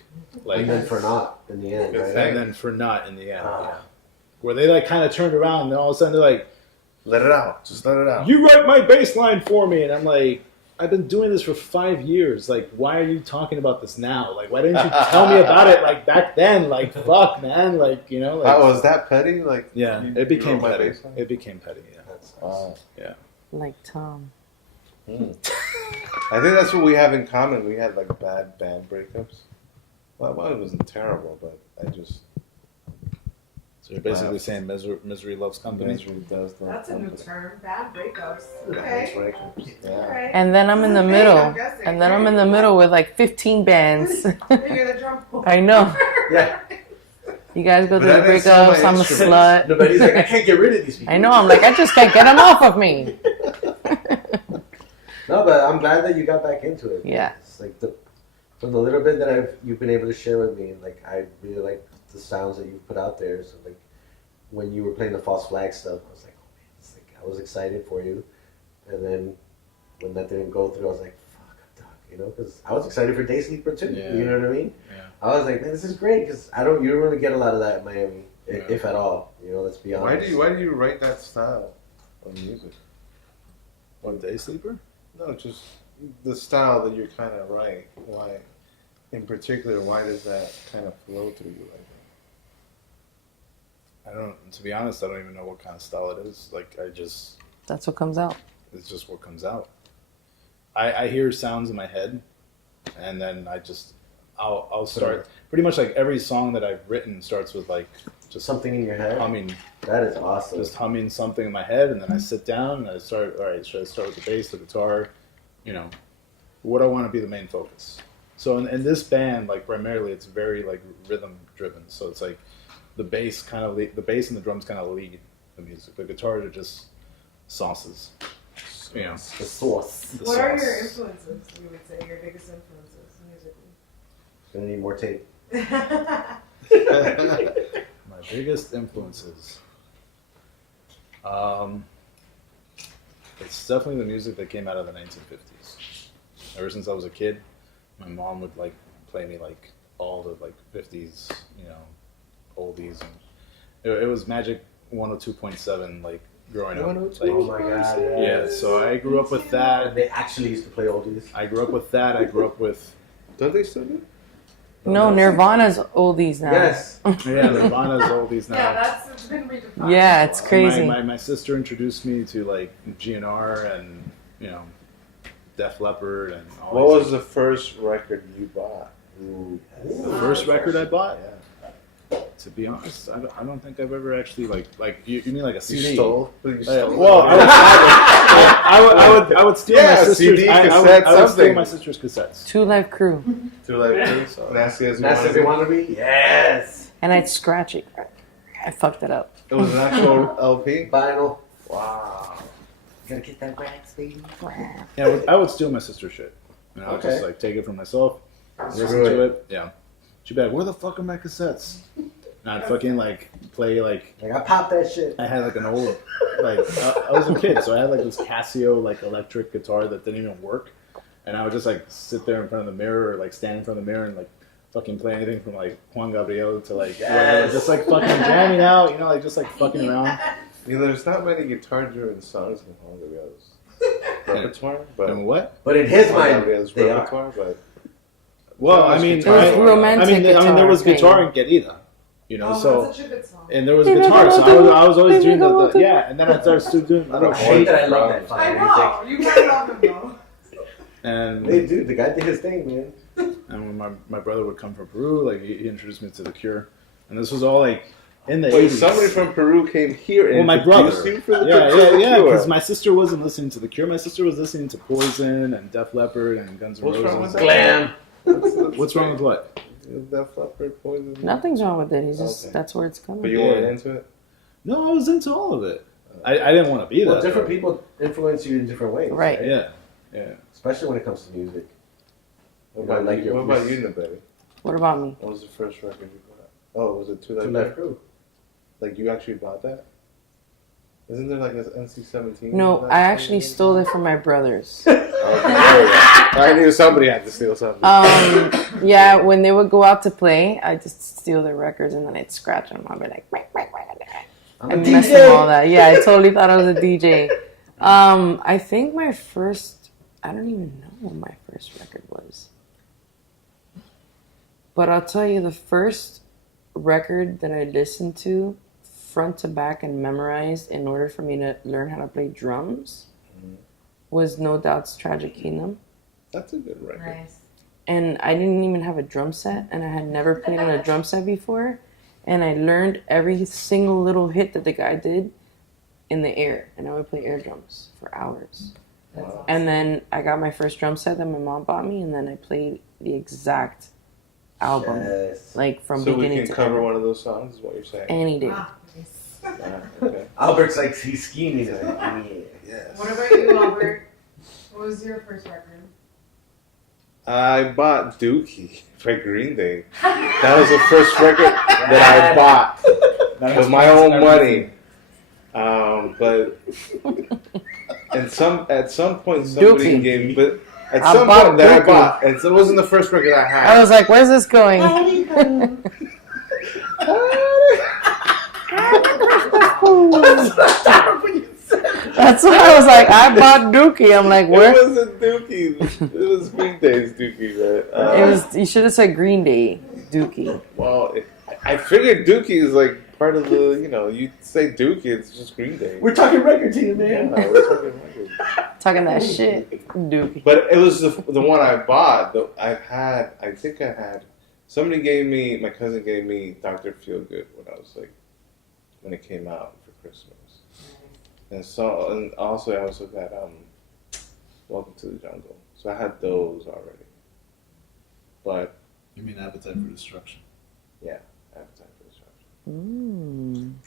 like And then for not in the end, Good right? thing. and then for not in the end, Ah. yeah. Where they like kind of turned around and then all of a sudden they're like, Let it out. Just let it out. "You write my bass line for me," and I'm like, "I've been doing this for 5 years. Like, why are you talking about this now? Like, why didn't you tell me about it like back then? Like, fuck, man. Like, you know." Like, Was that petty? Like yeah, you- it became you wrote my petty. bass line? It became petty. Yeah. Wow. like Tom. I think that's what we have in common. We had like bad band breakups. Well, it wasn't terrible, but I just So you're basically saying misery loves company. misery does the That's a new term. Bad breakups. Bad Okay. breakups. Yeah. Okay. And then I'm in the This is big, middle. I'm guessing. And then I'm in the middle with like 15 bands. You're the drum player. I know. Yeah. You guys go But through the I didn't sell my breakups. I'm a instruments. slut. No, but he's like, I can't get rid of these people. I know. I'm like, I just can't get them off of me. No, but I'm glad that you got back into it. Yeah. It's like from the little bit that you've been able to share with me, like I really like the sounds that you've put out there. So like when you were playing the false flag stuff, I was like, oh man, it's like I was excited for you, and then when that didn't go through, I was like, fuck, I'm done, because I was excited for Day Sleeper too. Yeah. You know what I mean? Yeah. I was like, man, this is great because you don't really get a lot of that in Miami, Yeah. if at all. Let's be honest. Why do you write that style of music? What, Day Sleeper? No, just the style that you kind of write. Why? in particular, why does that kind of flow through you like that? I don't. To be honest, I don't even know what kind of style it is. Like That's what comes out. it's just what comes out. I hear sounds in my head, and then I'll start. Pretty much like every song that I've written starts with like just Something in your head. humming, That is awesome. just humming something in my head, and then I sit down and I start. All right, should I start with the bass, the guitar? You know, what I want to be the main focus. So in this band, like primarily, it's very like rhythm driven. So it's like the bass the bass and the drums kind of lead the music. The guitars are just sauces. You know, The sauce. the What are sauce. your influences? You would say your biggest influences musically. Gonna need more tape. My biggest influences. It's definitely the music that came out of the 1950s. Ever since I was a kid, my mom would like play me like all the like 50s, you know, oldies, and it was Magic 102.7 like growing up. 102. Oh Like, my god. yeah, Yes. so I grew up with that. They actually used to play oldies. I grew up with that. I grew up with Don't they still do? No, Nirvana's oldies now. Yes. yeah, Nirvana's oldies now. It's been redefined. Yeah, it's crazy. My sister introduced me to like GNR and you know Def Leppard and all. What these was the first record you bought? the first record I bought? To be honest, I don't think I've ever actually like you mean like a You CD? stole? You stole Well, I would steal Yeah, my sister's. CD, I cassette, would steal something. my sister's cassettes. Two Live Crew. Two like this. Nasty as you That's if you want. want to be. Yes. And I'd scratch it. I fucked it up. It was an actual LP. Vinyl. Wow. Gotta get that wax, baby. Yeah, I would steal my sister's shit. And I would just Okay. like take it for myself, listen Screw to it. Yeah. She'd be like, "Where the fuck are my cassettes?" And I'd fucking like play like Like I popped that shit. I had like an old like I was a kid, so I had like this Casio like electric guitar that didn't even work, and I would just like sit there in front of the mirror or like stand in front of the mirror and like fucking play anything from like Juan Gabriel to like whatever, just like fucking jamming out, you know, like just like fucking around. You know, there's not many guitar-driven songs in Juan Gabriel's repertoire, but And what? But in his Juan mind, Gabriel's they are. repertoire, but Well, It I mean, was I romantic mean, there guitar was thing. guitar in Querida, you know, Oh, so. that's such a good song. And there was guitar, so I was always doing the yeah, and then I started doing I don't hate that I love that I fucking know. You gotta love him though. and Hey, dude, the guy did his thing, man. and when my brother would come from Peru, like he introduced me to the Cure, and this was all like in the wait, 80s. somebody from Peru came here and Well, my brother. introduced you for the Yeah, Cure? because my sister wasn't listening to the Cure. My sister was listening to Poison and Def Leppard and Guns N' What's Roses. wrong with that? Glam. What's wrong with what? Def Leppard, Poison. Nothing's wrong with it. He's just Okay. that's where it's coming. But you Yeah. weren't into it? No, I was into all of it. I didn't want to be Well, that. different though. people influence you in different ways. Right. Yeah, yeah. Especially when it comes to music. What You know, about, like you, your- what about you, Nabetty? What about me? What was the first record you bought? Oh, was it Two Two Life Life Crew? Crew. Like, you actually bought that? Isn't there like this NC-17? No, I actually stole it from my brothers. I knew somebody had to steal something. Yeah, when they would go out to play, I just steal their records and then I'd scratch them. I'd be like, "Whack, whack, whack, whack." I'm I a messed DJ. them all that. Yeah, I totally thought I was a DJ. I think my first, I don't even know what my first record was. But I'll tell you, the first record that I listened to front to back and memorized in order for me to learn how to play drums was No Doubt's Tragic Kingdom. That's a good record. Nice. And I didn't even have a drum set, and I had never played on a drum set before. And I learned every single little hit that the guy did in the air, and I would play air drums for hours. That's awesome. And then I got my first drum set that my mom bought me, and then I played the exact album, Yes. like from So we beginning can to cover end. one of those songs, is what you're saying? Any day. Ah, nice. Okay. Albert's like, he's scheming. He's like, yeah. Yes. What about you, Albert? What was your first record? I bought Dookie by Green Day. That was the first record that I bought with my own money. But at some point somebody Dookie. gave me, but at I some bought point that I Dookie. bought, and so it wasn't the first record I I had. was like, where's this going? That's That's why I was like, I bought Dookie. I'm like, where? It wasn't Dookie. It was Green Day's Dookie, man. It was. You should have said Green Day Dookie. Well, I figured Dookie is like part of the, you say Dookie, it's just Green Day. We're talking record team, man. Yeah, we're talking record. Talking that shit, Dookie. But it was the one I bought. I think I had, my cousin gave me Dr. Feelgood when it came out for Christmas. And also I also got Welcome to the Jungle. So I had those already. But You mean Appetite for Destruction? yeah, Appetite for Destruction.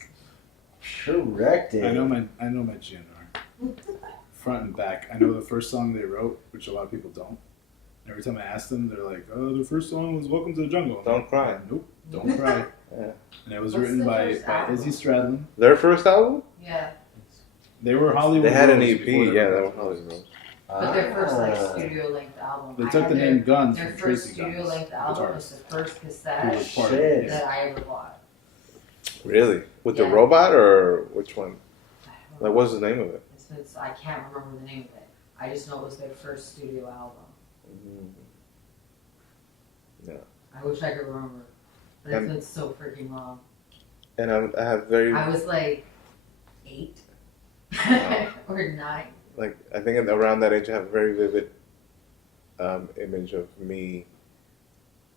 Correct it. I know my GNR. Front and back. I know the first song they wrote, which a lot of people don't. Every time I ask them, they're like, "Oh, the first song was Welcome to the Jungle." Don't cry. Nope, don't cry. Yeah. And it was What's written the by first album? Izzy Stradlin. Their first album? Yeah. They were Hollywood. They had an Rose EP, before yeah, were they were Rose. Hollywood Rose. But their first studio length album. They I took had the name Guns Their from first Tracy studio Guns, length album was guitarist. the first Who cassette was part of Shit. it. that I ever bought. Really? With the Yeah. robot or which one? I don't Like, know. what's the name of it? I can't remember the name of it. I just know it was their first studio album. Yeah. I wish I could remember. But it's been so freaking long. And I have very, I was like 8 Wow. or 9. like, I think around that age I have a very vivid image of me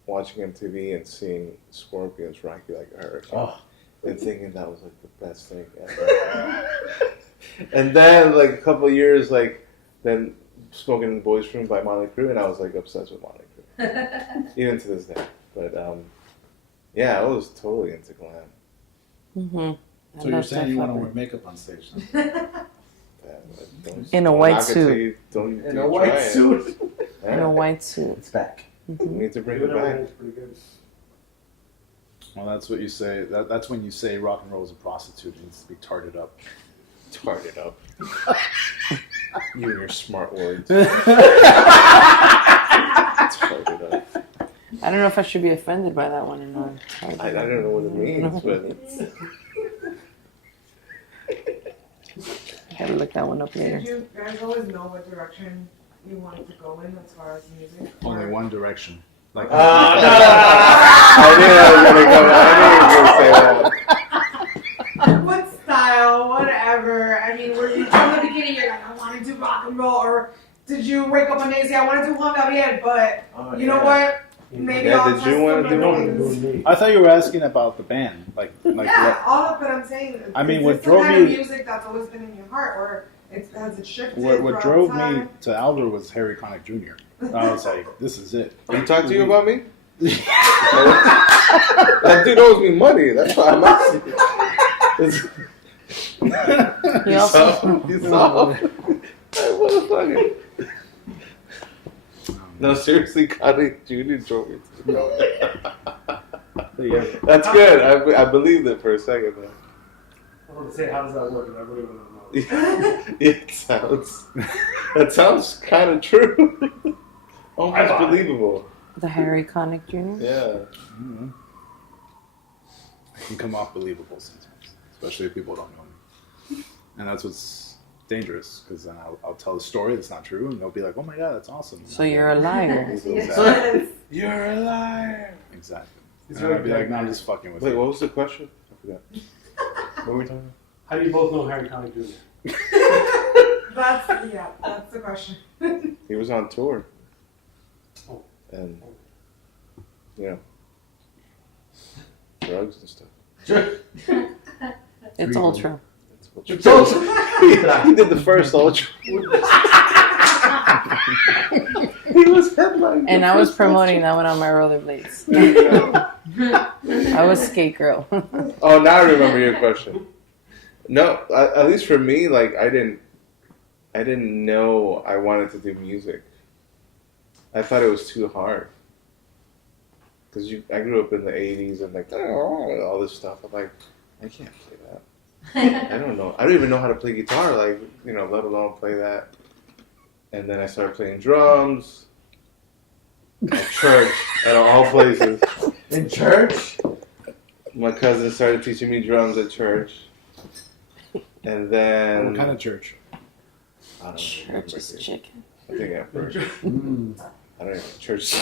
watching MTV and seeing Scorpions rock you like a hurricane. Oh. And thinking that was like the best thing ever. And then like a couple of years, then Smoking in the Boys' Room by Motley Crue, and I was like obsessed with Motley Crue. Even to this day. But yeah, I was totally into glam. Mm-hmm. So you're saying you want to wear makeup on stage? Then? In a white suit. In a white suit. In a white suit. It's back. We need to bring it back. It's pretty good. Well, that's what you say. That's when you say rock and roll is a prostitute. It needs to be tarted up. Tart it up. You and your smart words. I Tart it up. don't know if I should be offended by that one or not. I don't know what it means, but I gotta look that one up Did later. you guys always know what direction you wanted to go in as far as music? Only Or- one direction. Like I knew I was gonna go. I knew he was gonna say that. What style, whatever. I mean, were you from the beginning? You're like, I want to do rock and roll, or did you wake up one day and say, I want to do Juan Gabriel, but you know what? Maybe Yeah, I'll did test you wanna some do other it? things. I thought you were asking about the band. Like Yeah, all of it. I'm saying. I mean, is what this the drove kind of me- music that's always been in your heart, or has it shifted? what throughout drove time? me to Albert was Harry Connick Jr. I was like, this is it. He talked to you about me? That dude owes me money. That's why I'm asking. He also- You saw? That motherfucker. No, seriously, Connie Jr. drove me to Yeah. That's good. I believed it for a second. Man. I want to say, how does that work? And I really want to know. That sounds kind of true. I Almost buy it. believable. The Harry Connick Jr. Yeah. It can come off believable sometimes, especially if people don't know me. And that's what's dangerous, because then I'll tell a story that's not true, and they'll be like, "Oh my god, that's awesome." So you're a liar. Exactly. You're a liar. Exactly. He's And I'd be very like, "No, I'm good. just fucking with Wait, you." what was the question? I forgot. What were we talking about? How do you both know Harry Connick Jr.? That's the question. He was on tour. Oh. And, drugs and stuff. It's ultra. It's also- He did the first Ultra. He was headlining. And I was promoting that one on my rollerblades. I was skate girl. Oh, now I remember your question. No, at least for me, like I didn't know I wanted to do music. I thought it was too hard. Because I grew up in the 80s and like all this stuff. I'm like, I can't play that. I don't know. I don't even know how to play guitar, like, let alone play that. And then I started playing drums at church, at all places. In church? My cousin started teaching me drums at church. And then What kind of church? I don't know. Church is chicken. I think I've heard. Mm. I don't even church.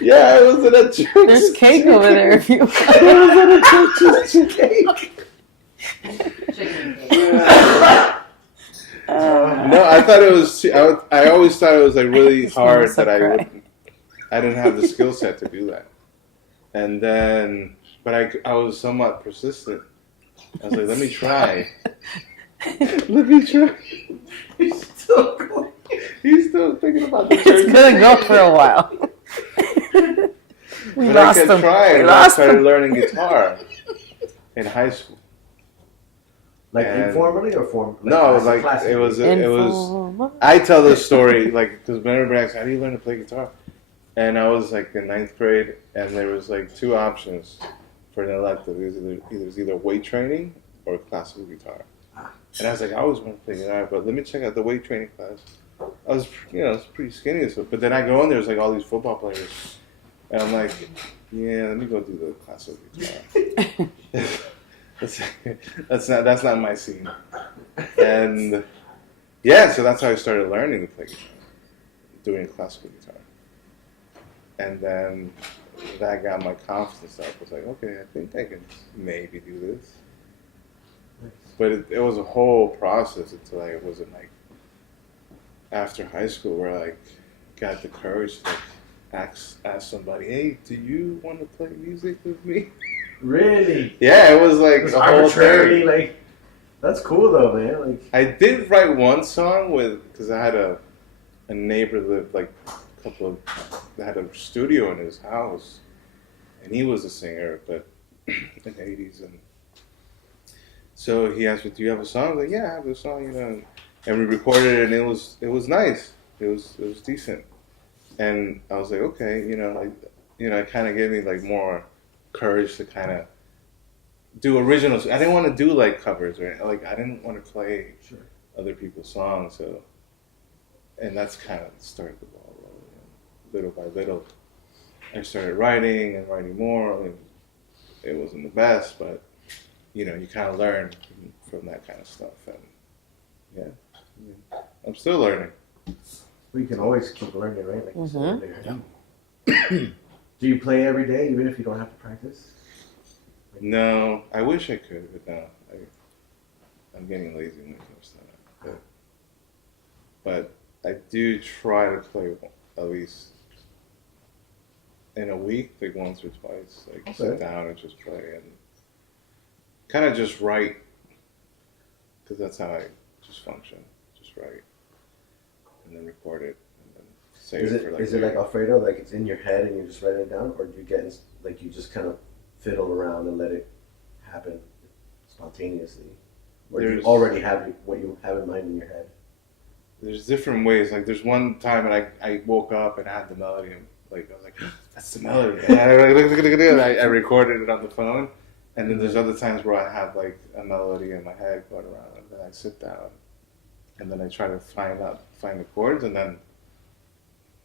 Yeah, I was in a church. There's cake over there if you want. I was in a church's cake. Chicken cake. No, I thought it was. I always thought it was like really This hard makes me that cry. I didn't have the skill set to do that. And then, but I was somewhat persistent. I was like, let me try. Let me try. He's still going. He's still thinking about the It's church. gonna go for a while. We But lost I kept him. trying. We And I lost started him. learning guitar in high school. Like And- informally or form? No, classic- like it was. classically? It was. Informal. I tell this story like because when everybody asks, "How do you learn to play guitar?" And I was like in 9th grade, and there was like 2 options for an elective. It was either weight training or classical guitar. And I was like, I always want to play guitar, but let me check out the weight training class. I was, I was pretty skinny and stuff. But then I go in, there's like all these football players, and I'm like, yeah, let me go do the classical guitar. that's not my scene. And yeah, so that's how I started learning to play guitar, doing classical guitar. And then that got my confidence up. I was like, okay, I think I can maybe do this. But it was a whole process until I wasn't like after high school where I like got the courage to like ask somebody, hey, do you want to play music with me? Really? Yeah, it was like It's a whole arbitrarily thing. like. That's cool though, man. Like. I did write one song because I had a neighbor that lived like a couple of, that had a studio in his house, and he was a singer, but in the 80s, and so he asked me, do you have a song? I was like, yeah, I have a song, and we recorded it, and it was nice. It was decent, and I was like, okay, it kind of gave me like more courage to kind of do originals. I didn't want to do like covers or like I didn't want to play other people's songs. So, and that's kind of started the ball rolling. Little by little, I started writing and writing more. And it wasn't the best, but you kind of learn from that kind of stuff. And yeah, I'm still learning. We can always keep learning, right? Like you said Mhm. earlier. Do you play every day, even if you don't have to practice? No, I wish I could, but no, I'm getting lazy when it comes to that. But I do try to play at least in a week, like once or twice, like sit down and just play and kind of just write, because that's how I just function, just write and then record it and then save Is it for like. it like Alfredo, like it's in your head and you just write it down, or do you like you just kind of fiddle around and let it happen spontaneously, or do you There's- already have what you have in mind in your head? There's different ways. Like there's one time when I woke up and I had the melody and like I was like, that's the melody. And I recorded it on the phone. And then there's other times where I have like a melody in my head going around and then I sit down and then I try to find the chords and then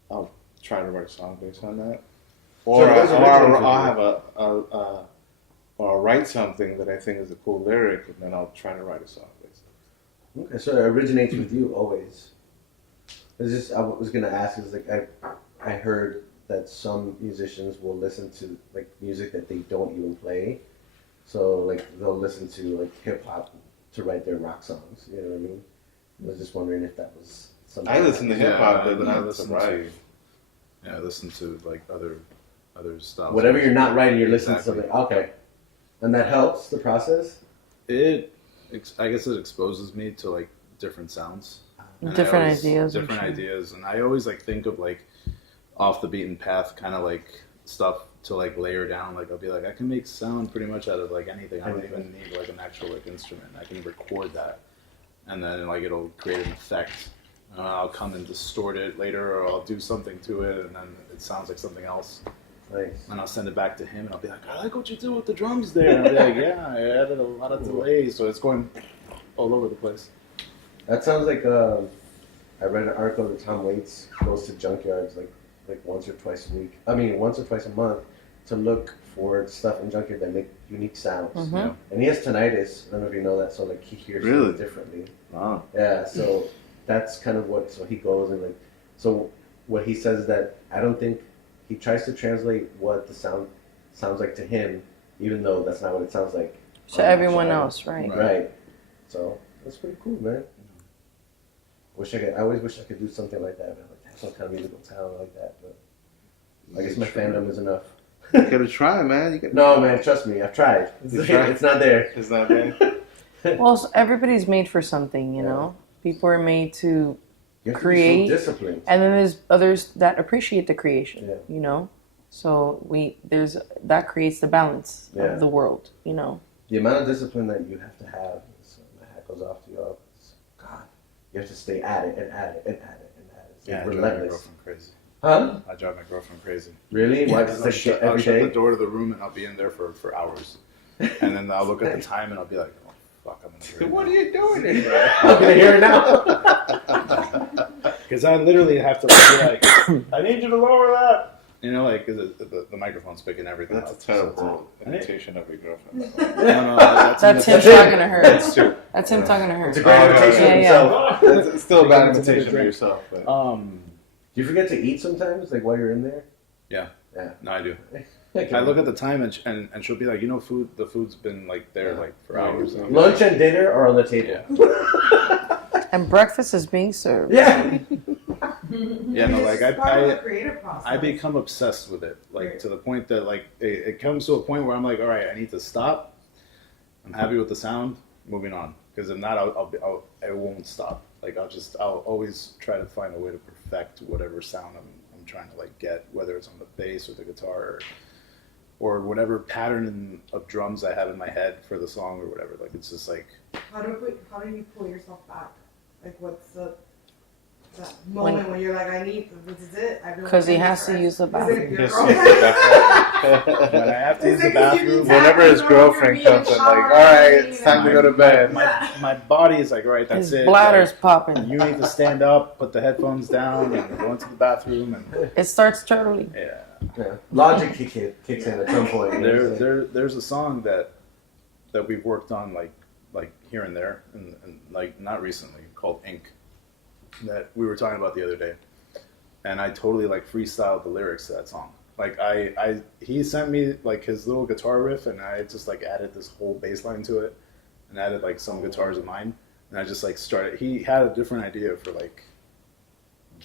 I'll try to write a song based on that. Or So it is original for you. I'll have or I'll write something that I think is a cool lyric and then I'll try to write a song based on it. Okay, so it originates with you always. I was gonna ask is like I heard that some musicians will listen to like music that they don't even play, so like they'll listen to like hip hop to write their rock songs. You know what I mean? I was just wondering if that was something. I listen to hip hop, but I not listen to write. I listen to like other styles. Whatever you're not writing, you're listening Exactly. to something. Okay, and that helps the process. I guess it exposes me to like different sounds, And Different I always- ideas. I'm different sure. ideas, and I always like think of like off the beaten path kind of like stuff to like layer down. Like I'll be like, I can make sound pretty much out of like anything. I don't even need like an actual like instrument. I can record that, and then like it'll create an effect. I'll come and distort it later, or I'll do something to it, and then it sounds like something else. Nice. And I'll send it back to him, and I'll be like, I like what you do with the drums there. And I'll be like, yeah, I added a lot of delays, so it's going all over the place. That sounds like I read an article that Tom Waits goes to junkyards like once or twice a week. I mean, once or twice a month, to look for stuff in Junkyard that make unique sounds. Mhm. And he has tinnitus. I don't know if you know that. So like he hears Really? things differently. Wow. Yeah. So that's kind of what. So he goes and like. So what he says is that I don't think he tries to translate what the sound sounds like to him, even though that's not what it sounds like. To everyone else, right? Right. So that's pretty cool, man. I always wish I could do something like that, man. Like have some kind of musical talent like that, but I guess my fandom is enough. You gotta try, man. No, man, trust me, I've tried. You tried? It's not there. It's not there. Well, everybody's made for something, you know. People are made to You have create, to be so disciplined. and then there's others that appreciate the creation, Yeah. you know. So that creates the balance Yeah. of the world, you know. The amount of discipline that you have to have, my hat goes off to y'all. God, you have to stay at it and at it and at it and at it. It's Yeah, I drive my relentless. girlfriend crazy. Huh? I drive my girlfriend crazy. Really? Why? Yeah, Just I'll like shut, I'll every shut day? the door to the room and I'll be in there for hours. And then I'll look at the time and I'll be like, oh, fuck, I'm gonna hear it. What are you doing in there? I'm gonna hear it now. Because I literally have to be like, I need you to lower that. You know, like, 'cause the microphone's picking everything That's a up. terrible So imitation of your girlfriend. no, That's him That's it. talking to her. That's true. That's him talking to her. It's a great Oh, imitation yeah, of yeah. himself. It's still a bad It's a imitation of drink. yourself. But. Do you forget to eat sometimes, like while you're in there? No, I do. Okay. I look at the time and she'll be like, you know, the food's been like there like for hours. And I'm Lunch like, and dinner are on the table. And breakfast is being served. Yeah. Yeah, no, like It's part of the creative process. I become obsessed with it, like Right. to the point that like it comes to a point where I'm like, all right, I need to stop. I'm happy with the sound, moving on, because if not, I won't stop. Like I'll always try to find a way to perfect whatever sound I'm trying to like get, whether it's on the bass or the guitar or whatever pattern of drums I have in my head for the song or whatever. Like it's just like How do you pull yourself back? Like, what's that moment when you're like, this is it? Because he has to use the Is it bathroom. your Yes, girlfriend? when I have to use Is the it 'cause you bathroom. need Whenever his to girlfriend be in comes in, like, shower, all right, you it's know? time to go to bed. My body is like, all right, that's His it. bladder's Like, popping. you need to stand up, put the headphones down, and go into the bathroom. And It starts turtling. yeah, Yeah. Logic kicks in at some point. there's a song that we've worked on like here and there, and like not recently, called Ink, that we were talking about the other day, and I totally like freestyled the lyrics to that song. Like he sent me like his little guitar riff, and I just like added this whole bass line to it, and added like some guitars of mine, and I just like started. He had a different idea for like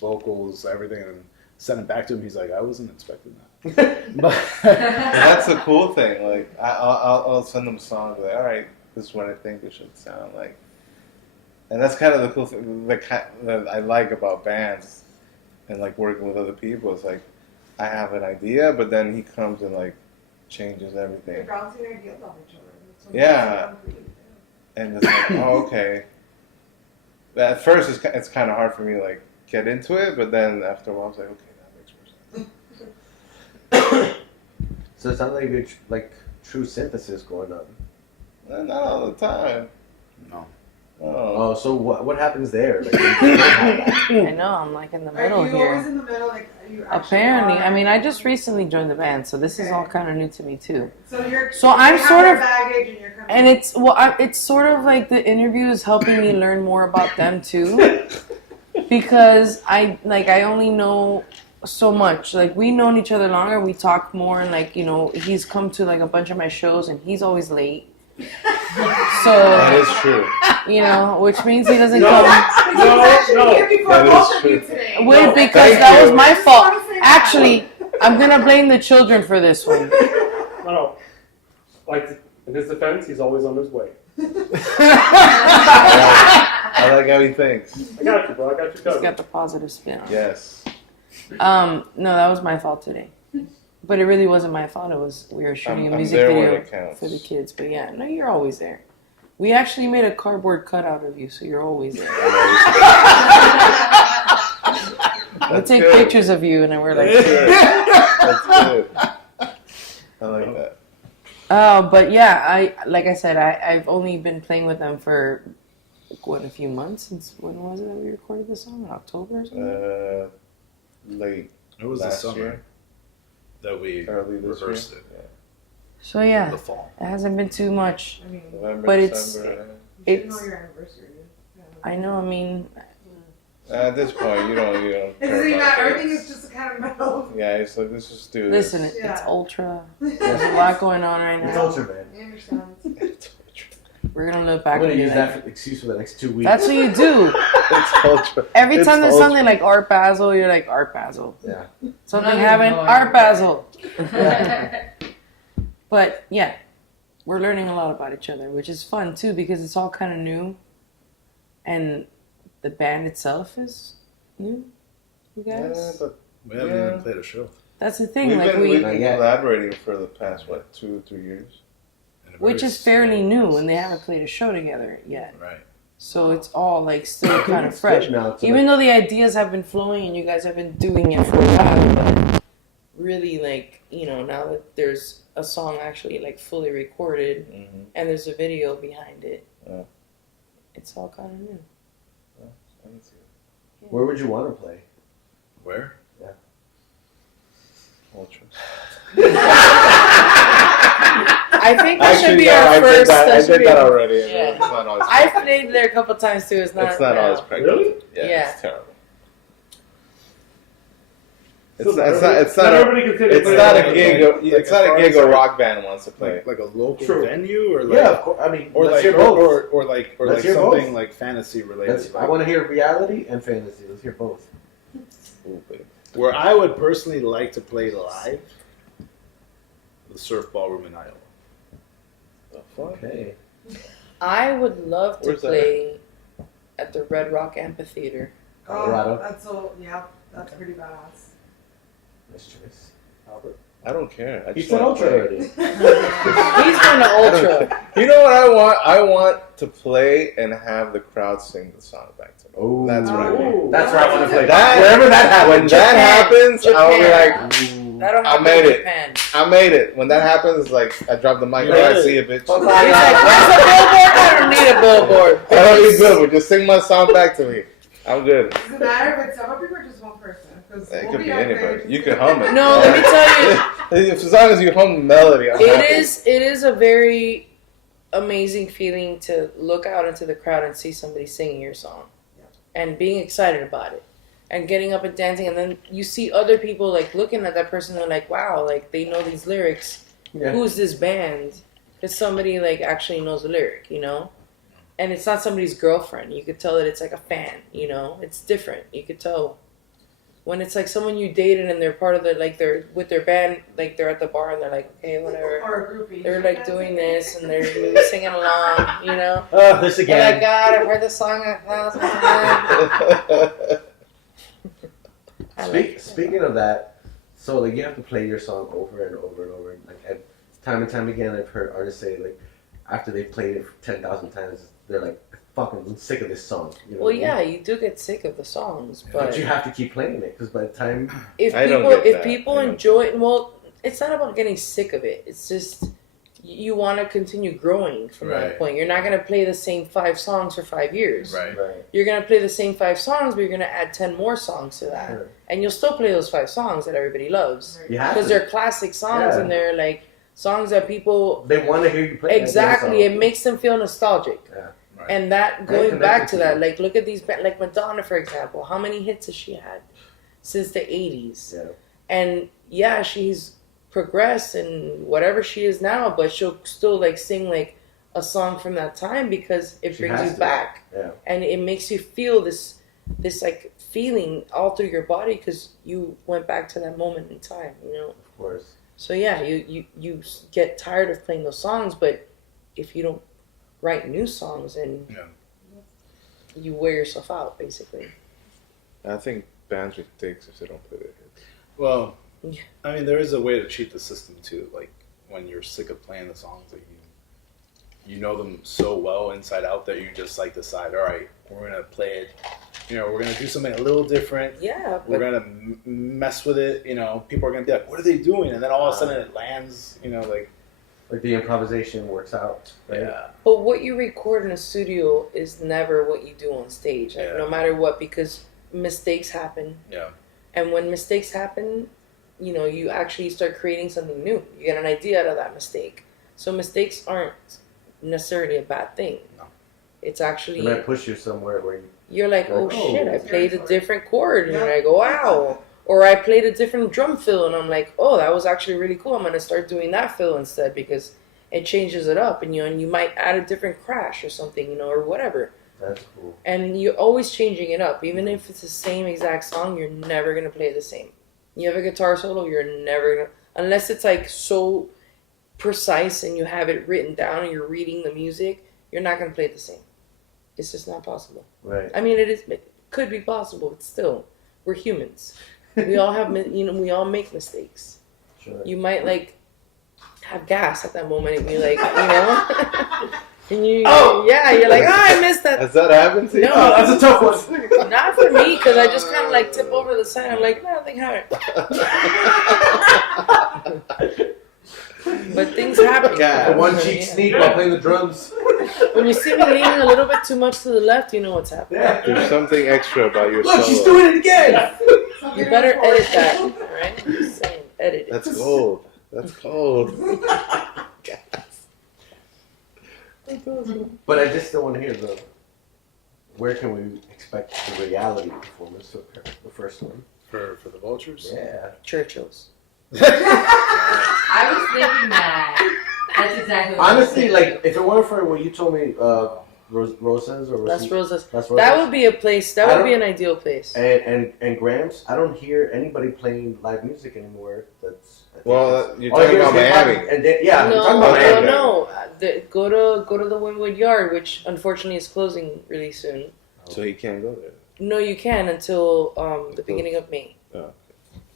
vocals, everything, and sent it back to him. He's like, I wasn't expecting that. But That's the cool thing. Like I'll send them songs. Like, all right, this is what I think it should sound like. And that's kind of the cool thing that I like about bands and like working with other people. It's like I have an idea, but then he comes and like changes You're everything. bouncing ideas off each other. So Yeah. it's creative. And it's like, oh, okay. At first, it's kind of hard for me to like get into it, but then after a while, I was like, okay, that makes more sense. So it sounds like you're like true synthesis going on. Not all the time. no. Oh, so what happens there? Like, you don't have that. I know, I'm like in the middle Are you always here. in the middle? Like, are you actually Apparently, are? I mean, I just recently joined the band, so this is all kind of new to me too. So you're. So I'm you have sort their of- baggage and you're kind of. And it's sort of like the interview is helping me learn more about them too, because I only know so much. Like we've known each other longer, we talk more, and like he's come to like a bunch of my shows, and he's always late. That So is true. which means he doesn't No. come. He's actually here before That is both of true. you today. Wait, No, because thank that was you. my I just fault. wanna say that. Actually, I'm gonna blame the children for this one. No. Like in his defense, he's always on his way. I like how he thinks. I got you, bro. I got you He's covered. got the positive spin on it. Yes. No, that was my fault today. But it really wasn't my fault. It was we were shooting I'm a music there when video it counts. for the kids. But yeah, no, you're always there. We actually made a cardboard cutout of you, so you're always there. We That's take good. pictures of you, and then we're like, That's good. That's good. I like that. but yeah, like I said, I've only been playing with them for a few months since when was it that we recorded this song? In October or something? Late It was the last summer. year. that we Early this reversed year. it So in yeah, the fall. it hasn't been too much. I mean, November, But it's- December. you should know It's. your anniversary. Yeah. I know. I mean, At this point, you don't It care doesn't even about matter. Everything dates. is just a kind of metal. Yeah, it's like let's just do listen, this. it's Yeah. ultra. There's a lot going on right It's now. ultra, man. I understand. We're gonna look I'm back gonna and be use like, that excuse for the next 2 weeks. that's what you do. It's ultra. Every It's time there's ultra. something like Art Basel, you're like Art Basel. Yeah. Something Not happened, even Art Basel. Yeah. But yeah, we're learning a lot about each other, which is fun too because it's all kind of new, and the band itself is new. You Yeah, guys, but We haven't Yeah. even played a show. that's the thing. we've Like been Not yet. collaborating for the past 2 or 3 years. In a which very is fairly slow new, process. and they haven't played a show together yet. Right. So it's all like still kind of It's fresh. good now to, Even like, though the ideas have been flowing and you guys have been doing it for a while, but really, like, you know, now that there's a song actually like fully recorded Mm-hmm. and there's a video behind it, Yeah. it's all kind of new. where would you want to play? Where? Ultra. I think that should Actually, be no, our I first. did that. I should did be that our- already. Yeah. It's not always. I've played there a couple times too. It's not. It's not no. always practical. Really? Yeah. It's terrible. So It's not everybody can say they it's play not a it. gig. It's not a gig a rock band wants to play. Like a local True. venue, or like, Yeah, of course. I mean, or let's like, hear both. or like, or Let's like hear something both. like fantasy related. I want to hear reality and fantasy. Let's hear both. Ooh, babe. Where I would personally like to play live, the Surf Ballroom in Iowa. The fuck? Okay. I would love to Where's that? play at the Red Rock Amphitheater. Colorado. Oh, that's so, yeah, that's pretty badass. Nice choice. Albert. I don't care. I He just said wanna ultra play. already. He's going to Ultra. You know what I want? I want to play and have the crowd sing the song back to me. Oh, That's what I want. That's where I want to play. That- Wherever that When happens. that happens, I'll be Japan. like, Ooh. That'll I happen made in it. Japan. I made it. When that happens, it's like I drop the mic. You All right, made it. see you, bitch. He's like, where's the billboard? I don't need a billboard. I don't need billboard. Just sing my song back to me. I'm good. Does it matter if it's several people or just one person? Because It we'll could be up there anybody. just You to- can hum it. No, let me tell you. As long as you hum the melody, I'm It happy. is a very amazing feeling to look out into the crowd and see somebody singing your song and being excited about it and getting up and dancing, and then you see other people like looking at that person and they're like, wow, like they know these lyrics. Yeah. Who's this band? Because somebody like actually knows the lyric, you know? And it's not somebody's girlfriend. You could tell that it's like a fan, you know? It's different. You could tell. When it's like someone you dated and they're part of the, like they're with their band, like they're at the bar and they're like, okay, whatever. Or a groupie. They're like doing this and they're maybe singing along, you know? Oh, this They're again. like, God, I've heard this song 1,000 times. I like it. Speaking of that, so like you have to play your song over and over and over. Like time and time again, I've heard artists say like after they've played it 10,000 times, they're like, "Fucking I'm sick of this song." You know Well, what I mean? yeah, you do get sick of the songs, But but you have to keep playing it because by the time if I don't people get if that. people I don't enjoy it, well, it's not about getting sick of it. It's just you want to continue growing from that Right. point. You're not going to play the same 5 songs for 5 years. Right. You're going to play the same 5 songs, but you're going to add 10 more songs to that. Sure. And you'll still play those 5 songs that everybody loves. you have Because to, they're classic songs Yeah. and they're like songs that people they want to hear you play. that exactly song. it makes them feel nostalgic. Yeah. Right. And that Very going back connected to to that, you. like look at these like Madonna for example. How many hits has she had since the 80s? Yeah. And yeah, she's progressed and whatever she is now, but she'll still like sing like a song from that time because it She brings has you to. back. Yeah. And it makes you feel this like feeling all through your body because you went back to that moment in time, you know. Of course. So yeah, you get tired of playing those songs, but if you don't write new songs, then Yeah. you wear yourself out, basically. I think bands with dicks if they don't play their hits. Well, Yeah. I mean, there is a way to cheat the system too. Like when you're sick of playing the songs that you know them so well inside out that you just like decide, all right, we're gonna play it. You know, we're gonna do something a little different. Yeah, We're but gonna mess with it. You know, people are gonna be like, "What are they doing?" And then all of a sudden it lands. You know, like Like the improvisation works out. Right? yeah, but what you record in a studio is never what you do on stage. Like, Yeah. no matter what, because mistakes happen, yeah, and when mistakes happen, you actually start creating something new. You get an idea out of that mistake. So mistakes aren't necessarily a bad thing. No. It's actually, It might push you somewhere where you're like, oh Like, oh, shit, I played a different chord, and Yeah. I go, wow. Or I played a different drum fill, and I'm like, oh, that was actually really cool. I'm gonna start doing that fill instead because it changes it up, and you might add a different crash or something, or whatever. that's cool. And you're always changing it up, even if it's the same exact song. You're never gonna play the same. You have a guitar solo, you're never gonna, unless it's like so precise and you have it written down and you're reading the music. You're not gonna play it the same. It's just not possible. Right. I mean, it could be possible, but still, we're humans. We all have, we all make mistakes. Sure. You might like have gas at that moment and be like, and you're like, oh, I missed that. Has that happened to you? No. Oh, that's a tough one. Not for me, because I just kind of like tip over the side. I'm like, nothing happened. But things happen. God. A one-cheek sneak while playing the drums. When you see me leaning a little bit too much to the left, you know what's happening. Yeah. There's something extra about your Look, she's solo. doing it again. You better edit that, alright? I'm just saying, edit it. That's cold. That's cold. But I just still want to hear where can we expect the reality performance to occur? The first one. For the vultures. Yeah. Churchill's. I was thinking that. That's exactly what Honestly, like if it weren't for what you told me, Rosas or Las Rosas. Las Rosas. That would be a place. That I would be don't- an ideal place. and Grams. I don't hear anybody playing live music anymore. That's Well, you're all I talking hear is about hip-hop Miami. And then, yeah, I'm no, talking about no, Miami. no. Go to the Wynwood Yard, which unfortunately is closing really soon. So he can't go there. No, you can until the It beginning of May. Oh.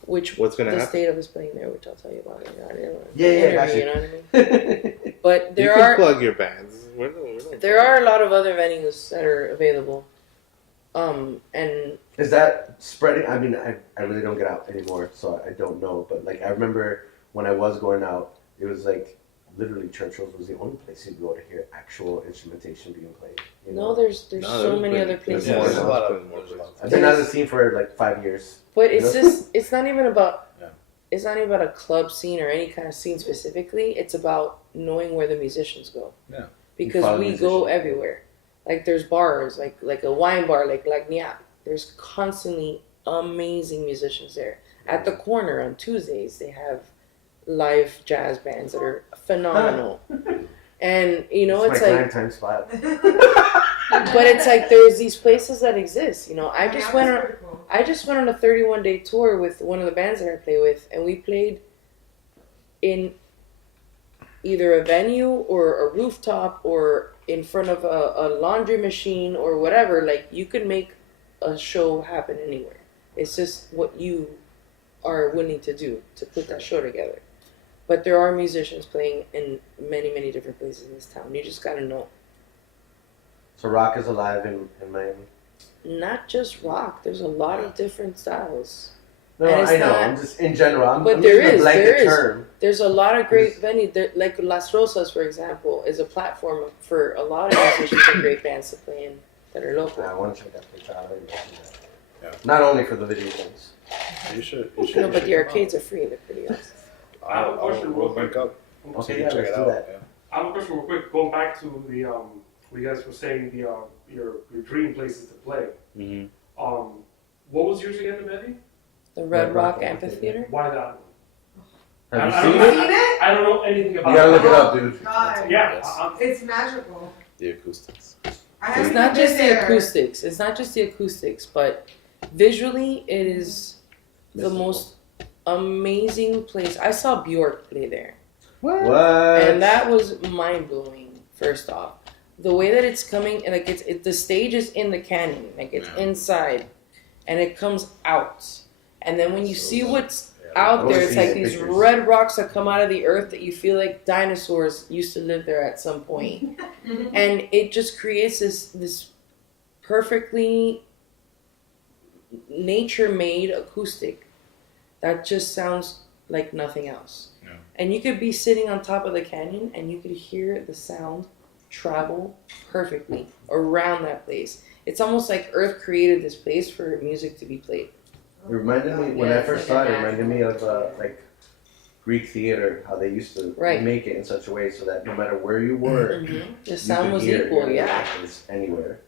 Which What's gonna the happen? state of is playing there, which I'll tell you about in the Yeah, interview, gotcha. you know what I mean? But You there can are plug your bands. We're not- there are a lot of other venues that are available. And Is that spreading? I mean, I really don't get out anymore, so I don't know. But like, I remember when I was going out, it was like literally Churchill's was the only place you'd go to hear actual instrumentation being played. You no, know? there's No, so there's many been- other there's places. Yeah, more there's a now. lot of. There's more there's a lot of- I've been out of the scene for like 5 years. But it's You know? just it's not even about Yeah. it's not even about a club scene or any kind of scene specifically. It's about knowing where the musicians go. Yeah. Because follow we musicians. go everywhere. Like there's bars, like a wine bar, like Niap. There's constantly amazing musicians there. At the corner on Tuesdays, they have live jazz bands that are phenomenal. And It's it's my like, grind time spot. but it's like there's these places that exist. I just went on. I just went on a 31-day tour with one of the bands that I play with, and we played in either a venue or a rooftop or in front of a laundry machine or whatever. Like, you could make a show happen anywhere. It's just what you are willing to do to put that show together. But there are musicians playing in many, many different places in this town. You just gotta know. So rock is alive in Miami. Not just rock. There's a lot of different styles. No, And it's I know. not- I'm just in general. I'm But I'm there using a is, blanket there is. term. There's a lot of great venues. Like Las Rosas, for example, is a platform for a lot of musicians and great bands to play in that are local. I want to check that place out. I didn't know that. Yeah. Not only for the video games. You should. No, but the arcades are free. They're pretty awesome. I have a question We'll real quick. link up. Okay, So you yeah, check let's it do out. that. Yeah. I have a question real quick. Going back to the what you guys were saying, the your dream places to play. Mhm. What was yours again, Betty? The Red Rock Amphitheater. Why that one? Have you I seen don't it? know. Seen it? I don't know anything about You gotta it. look it up, dude. God, Yeah, Yes. it's magical. The acoustics. I It's haven't not been just the there. acoustics. It's not just the acoustics, but visually, it is the most amazing place. I saw Bjork play there. What? And that was mind blowing. First off, the way that it's coming, and like the stage is in the canyon, like it's Yeah. inside, and it comes out, and then when you So see good. what's I out wanna there, it's see like the these pictures. red rocks that come out of the earth that you feel like dinosaurs used to live there at some point, and it just creates this perfectly nature-made acoustic that just sounds like nothing else. Yeah. And you could be sitting on top of the canyon and you could hear the sound travel perfectly around that place. It's almost like Earth created this place for music to be played. It reminded me when Yeah, I it's first like saw a it. It reminded me of like Greek theater, how they used to Right. make it in such a way so that no matter where you were, The you sound could was hear equal, the yeah. actors anywhere.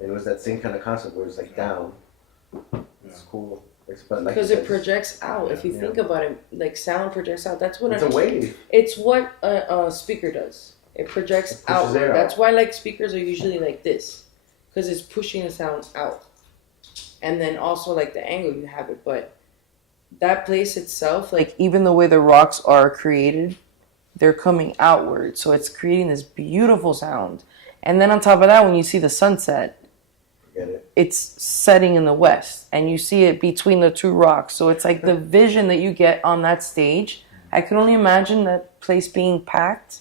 And it was that same kind of concept where it was like down. It's cool. But like Because you it said, projects out. If you Yeah. think about it, like sound projects out. That's what it's a wave. It's what a speaker does. It projects It pushes outward. air out. That's why like speakers are usually like this, because it's pushing the sound out. And then also like the angle you have it, but that place itself, like even the way the rocks are created, they're coming outward, so it's creating this beautiful sound. And then on top of that, when you see the sunset, Get it? it's setting in the west, and you see it between the two rocks. So it's like the vision that you get on that stage. I can only imagine that place being packed,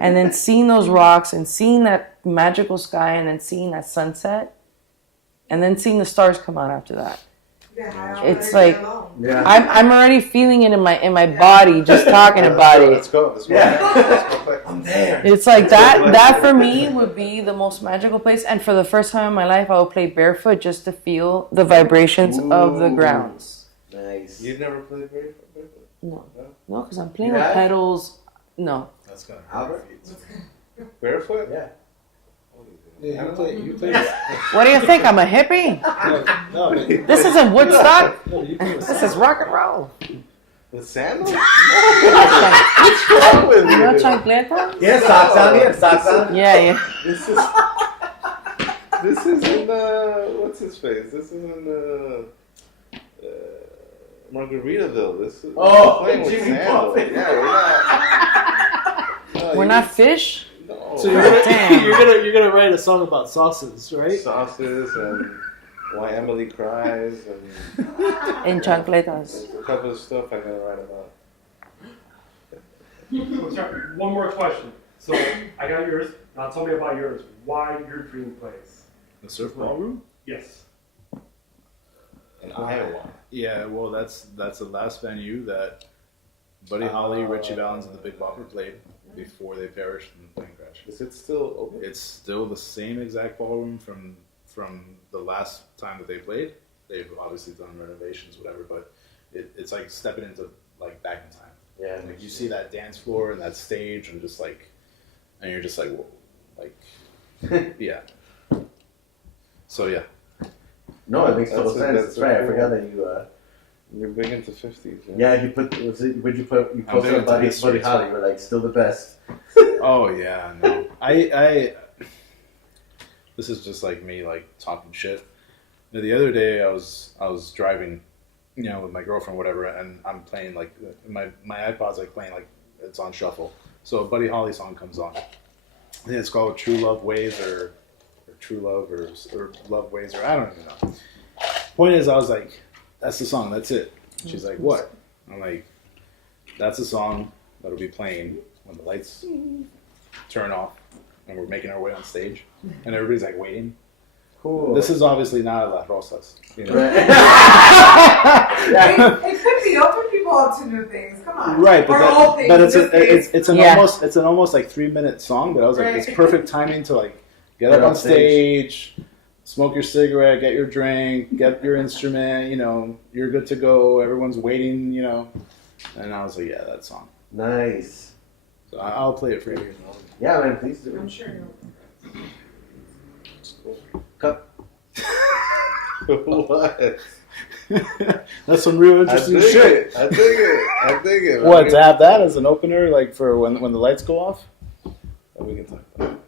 and then seeing those rocks, and seeing that magical sky, and then seeing that sunset, and then seeing the stars come out after that. Yeah, It's like- Yeah. I'm already feeling it in my body just talking about it. Let's go. Let's go. Yeah. Let's go play. I'm there. It's like that for me would be the most magical place, and for the first time in my life I would play barefoot just to feel the vibrations of the Ooh. grounds. Nice. You've never played barefoot? No, because I'm playing You with have? pedals. No. That's kind of Albert? Barefoot? Yeah. Yeah, you play. What do you think? I'm a hippie? No, but This isn't Woodstock. no, you play with This is rock and roll. With sandals? What's wrong with You know you? chancleta? Yeah, socks on. Yeah, socks on. Yeah. This is in what's his face? This is in Margaritaville. This is Oh, playing with Jimmy sandals. Buffett. Yeah, we're not. No, We're you- not fish. No. So Damn. you're gonna write a song about sauces, right? Sauces and why Emily cries and In chancletas. there's a couple of stuff I gotta write about. Sorry, one more question. So I got yours. Now tell me about yours. Why your dream place? the surf ballroom. Yes. In Iowa. Yeah, well, that's the last venue that Buddy Holly, Richie Valens, and the Big Bopper played before they perished in the plane crash. Is it still open? It's still the same exact ballroom from the last time that they played. They've obviously done renovations, whatever, but it's like stepping into like back in time. Yeah. Like you see that dance floor and that stage, and just like, and you're just like, whoa, like, yeah. So yeah, No, it makes total That's- sense. that's That's right. I cool. forgot that you. You're big into 50s. Yeah, you put. Would you put? You I'm posted big on Buddy into history, Holly. You were like, still the best. oh yeah, no, I this is just like me like talking shit. The other day I was driving, with my girlfriend, whatever, and I'm playing like my iPod's like playing like it's on shuffle. So a Buddy Holly song comes on. I think it's called True Love Ways or True Love or Love Ways or I don't even know. Point is, I was like, that's the song, that's it. She's like, what? I'm like, that's the song that'll be playing when the lights turn off and we're making our way on stage and everybody's like waiting. Cool. This is obviously not Las Rosas. You know? It could be open people up to new things. Come on. Right, Or old but, things. but it's New things. it's an Yeah. almost like 3-minute song, but I was like, Right. it's perfect timing to like get up on stage, smoke your cigarette, get your drink, get your instrument, you're good to go, everyone's waiting, and I was like, yeah, that song. Nice. So I'll play it for you. Yeah, man. Please do. I'm sure. What? That's some real I interesting dig shit. it. I dig it. What, to have that as an opener, like for when the lights go off? We can talk about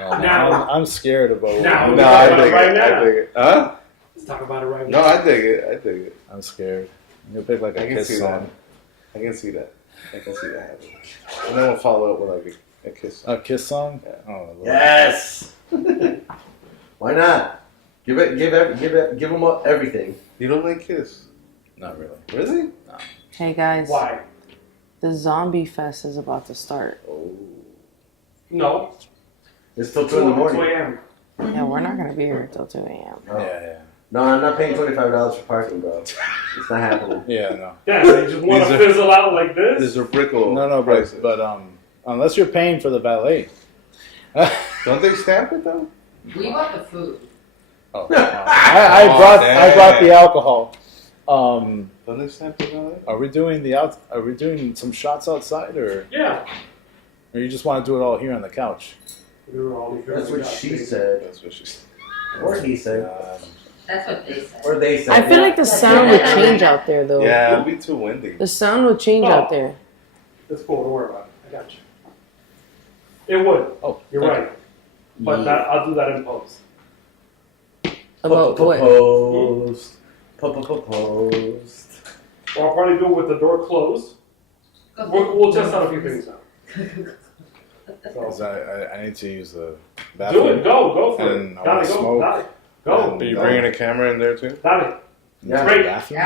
Oh, Now. I'm scared about Now. it. We No, can I talk about dig it right it. I now. dig it. Huh? Let's talk about it right No, now. I dig it. I dig it. I'm scared. I'm gonna pick like a I can Kiss see song. that. I can see that. happening. And then we'll follow up with like a kiss. A Kiss song? Yeah. Oh, Lord. Yes. Why not? Give them everything. You don't like Kiss? Not really. Really? Hey guys, Why? the Zombie Fest is about to start. Oh. No. It's still 2 in the 2 morning. a.m. Yeah, we're not gonna be here till 2 a.m. Oh. Yeah. No, I'm not paying $25 for parking, bro. It's not happening. Yeah, no. Yeah, so you just want These to are- fizzle out like this? These are brickle No, prices. but unless you're paying for the valet. Don't they stamp it though? We bought the food. Oh, I brought the alcohol. Don't they snap it on it? Are we doing Are we doing some shots outside, or Yeah. you just want to do it all here on the couch? We were all That's what she said. That's what she said. Or he said. That's what they said. Or they said. I feel like the sound would change out there, though. Yeah, it'll be too windy. The sound would change out there. It's cool. Don't worry about it. I got you. It would. Oh, You're thank right. But I'll do that in post. About what? Post. Post. Or I'll probably do it with the door closed. We'll test out a few things now. Because I need to use the Do bathroom. it. Go for And it. I wanna Go. smoke. Got it. Go. Are you bringing a camera in there too? Got it. Yeah. Great. Bathroom?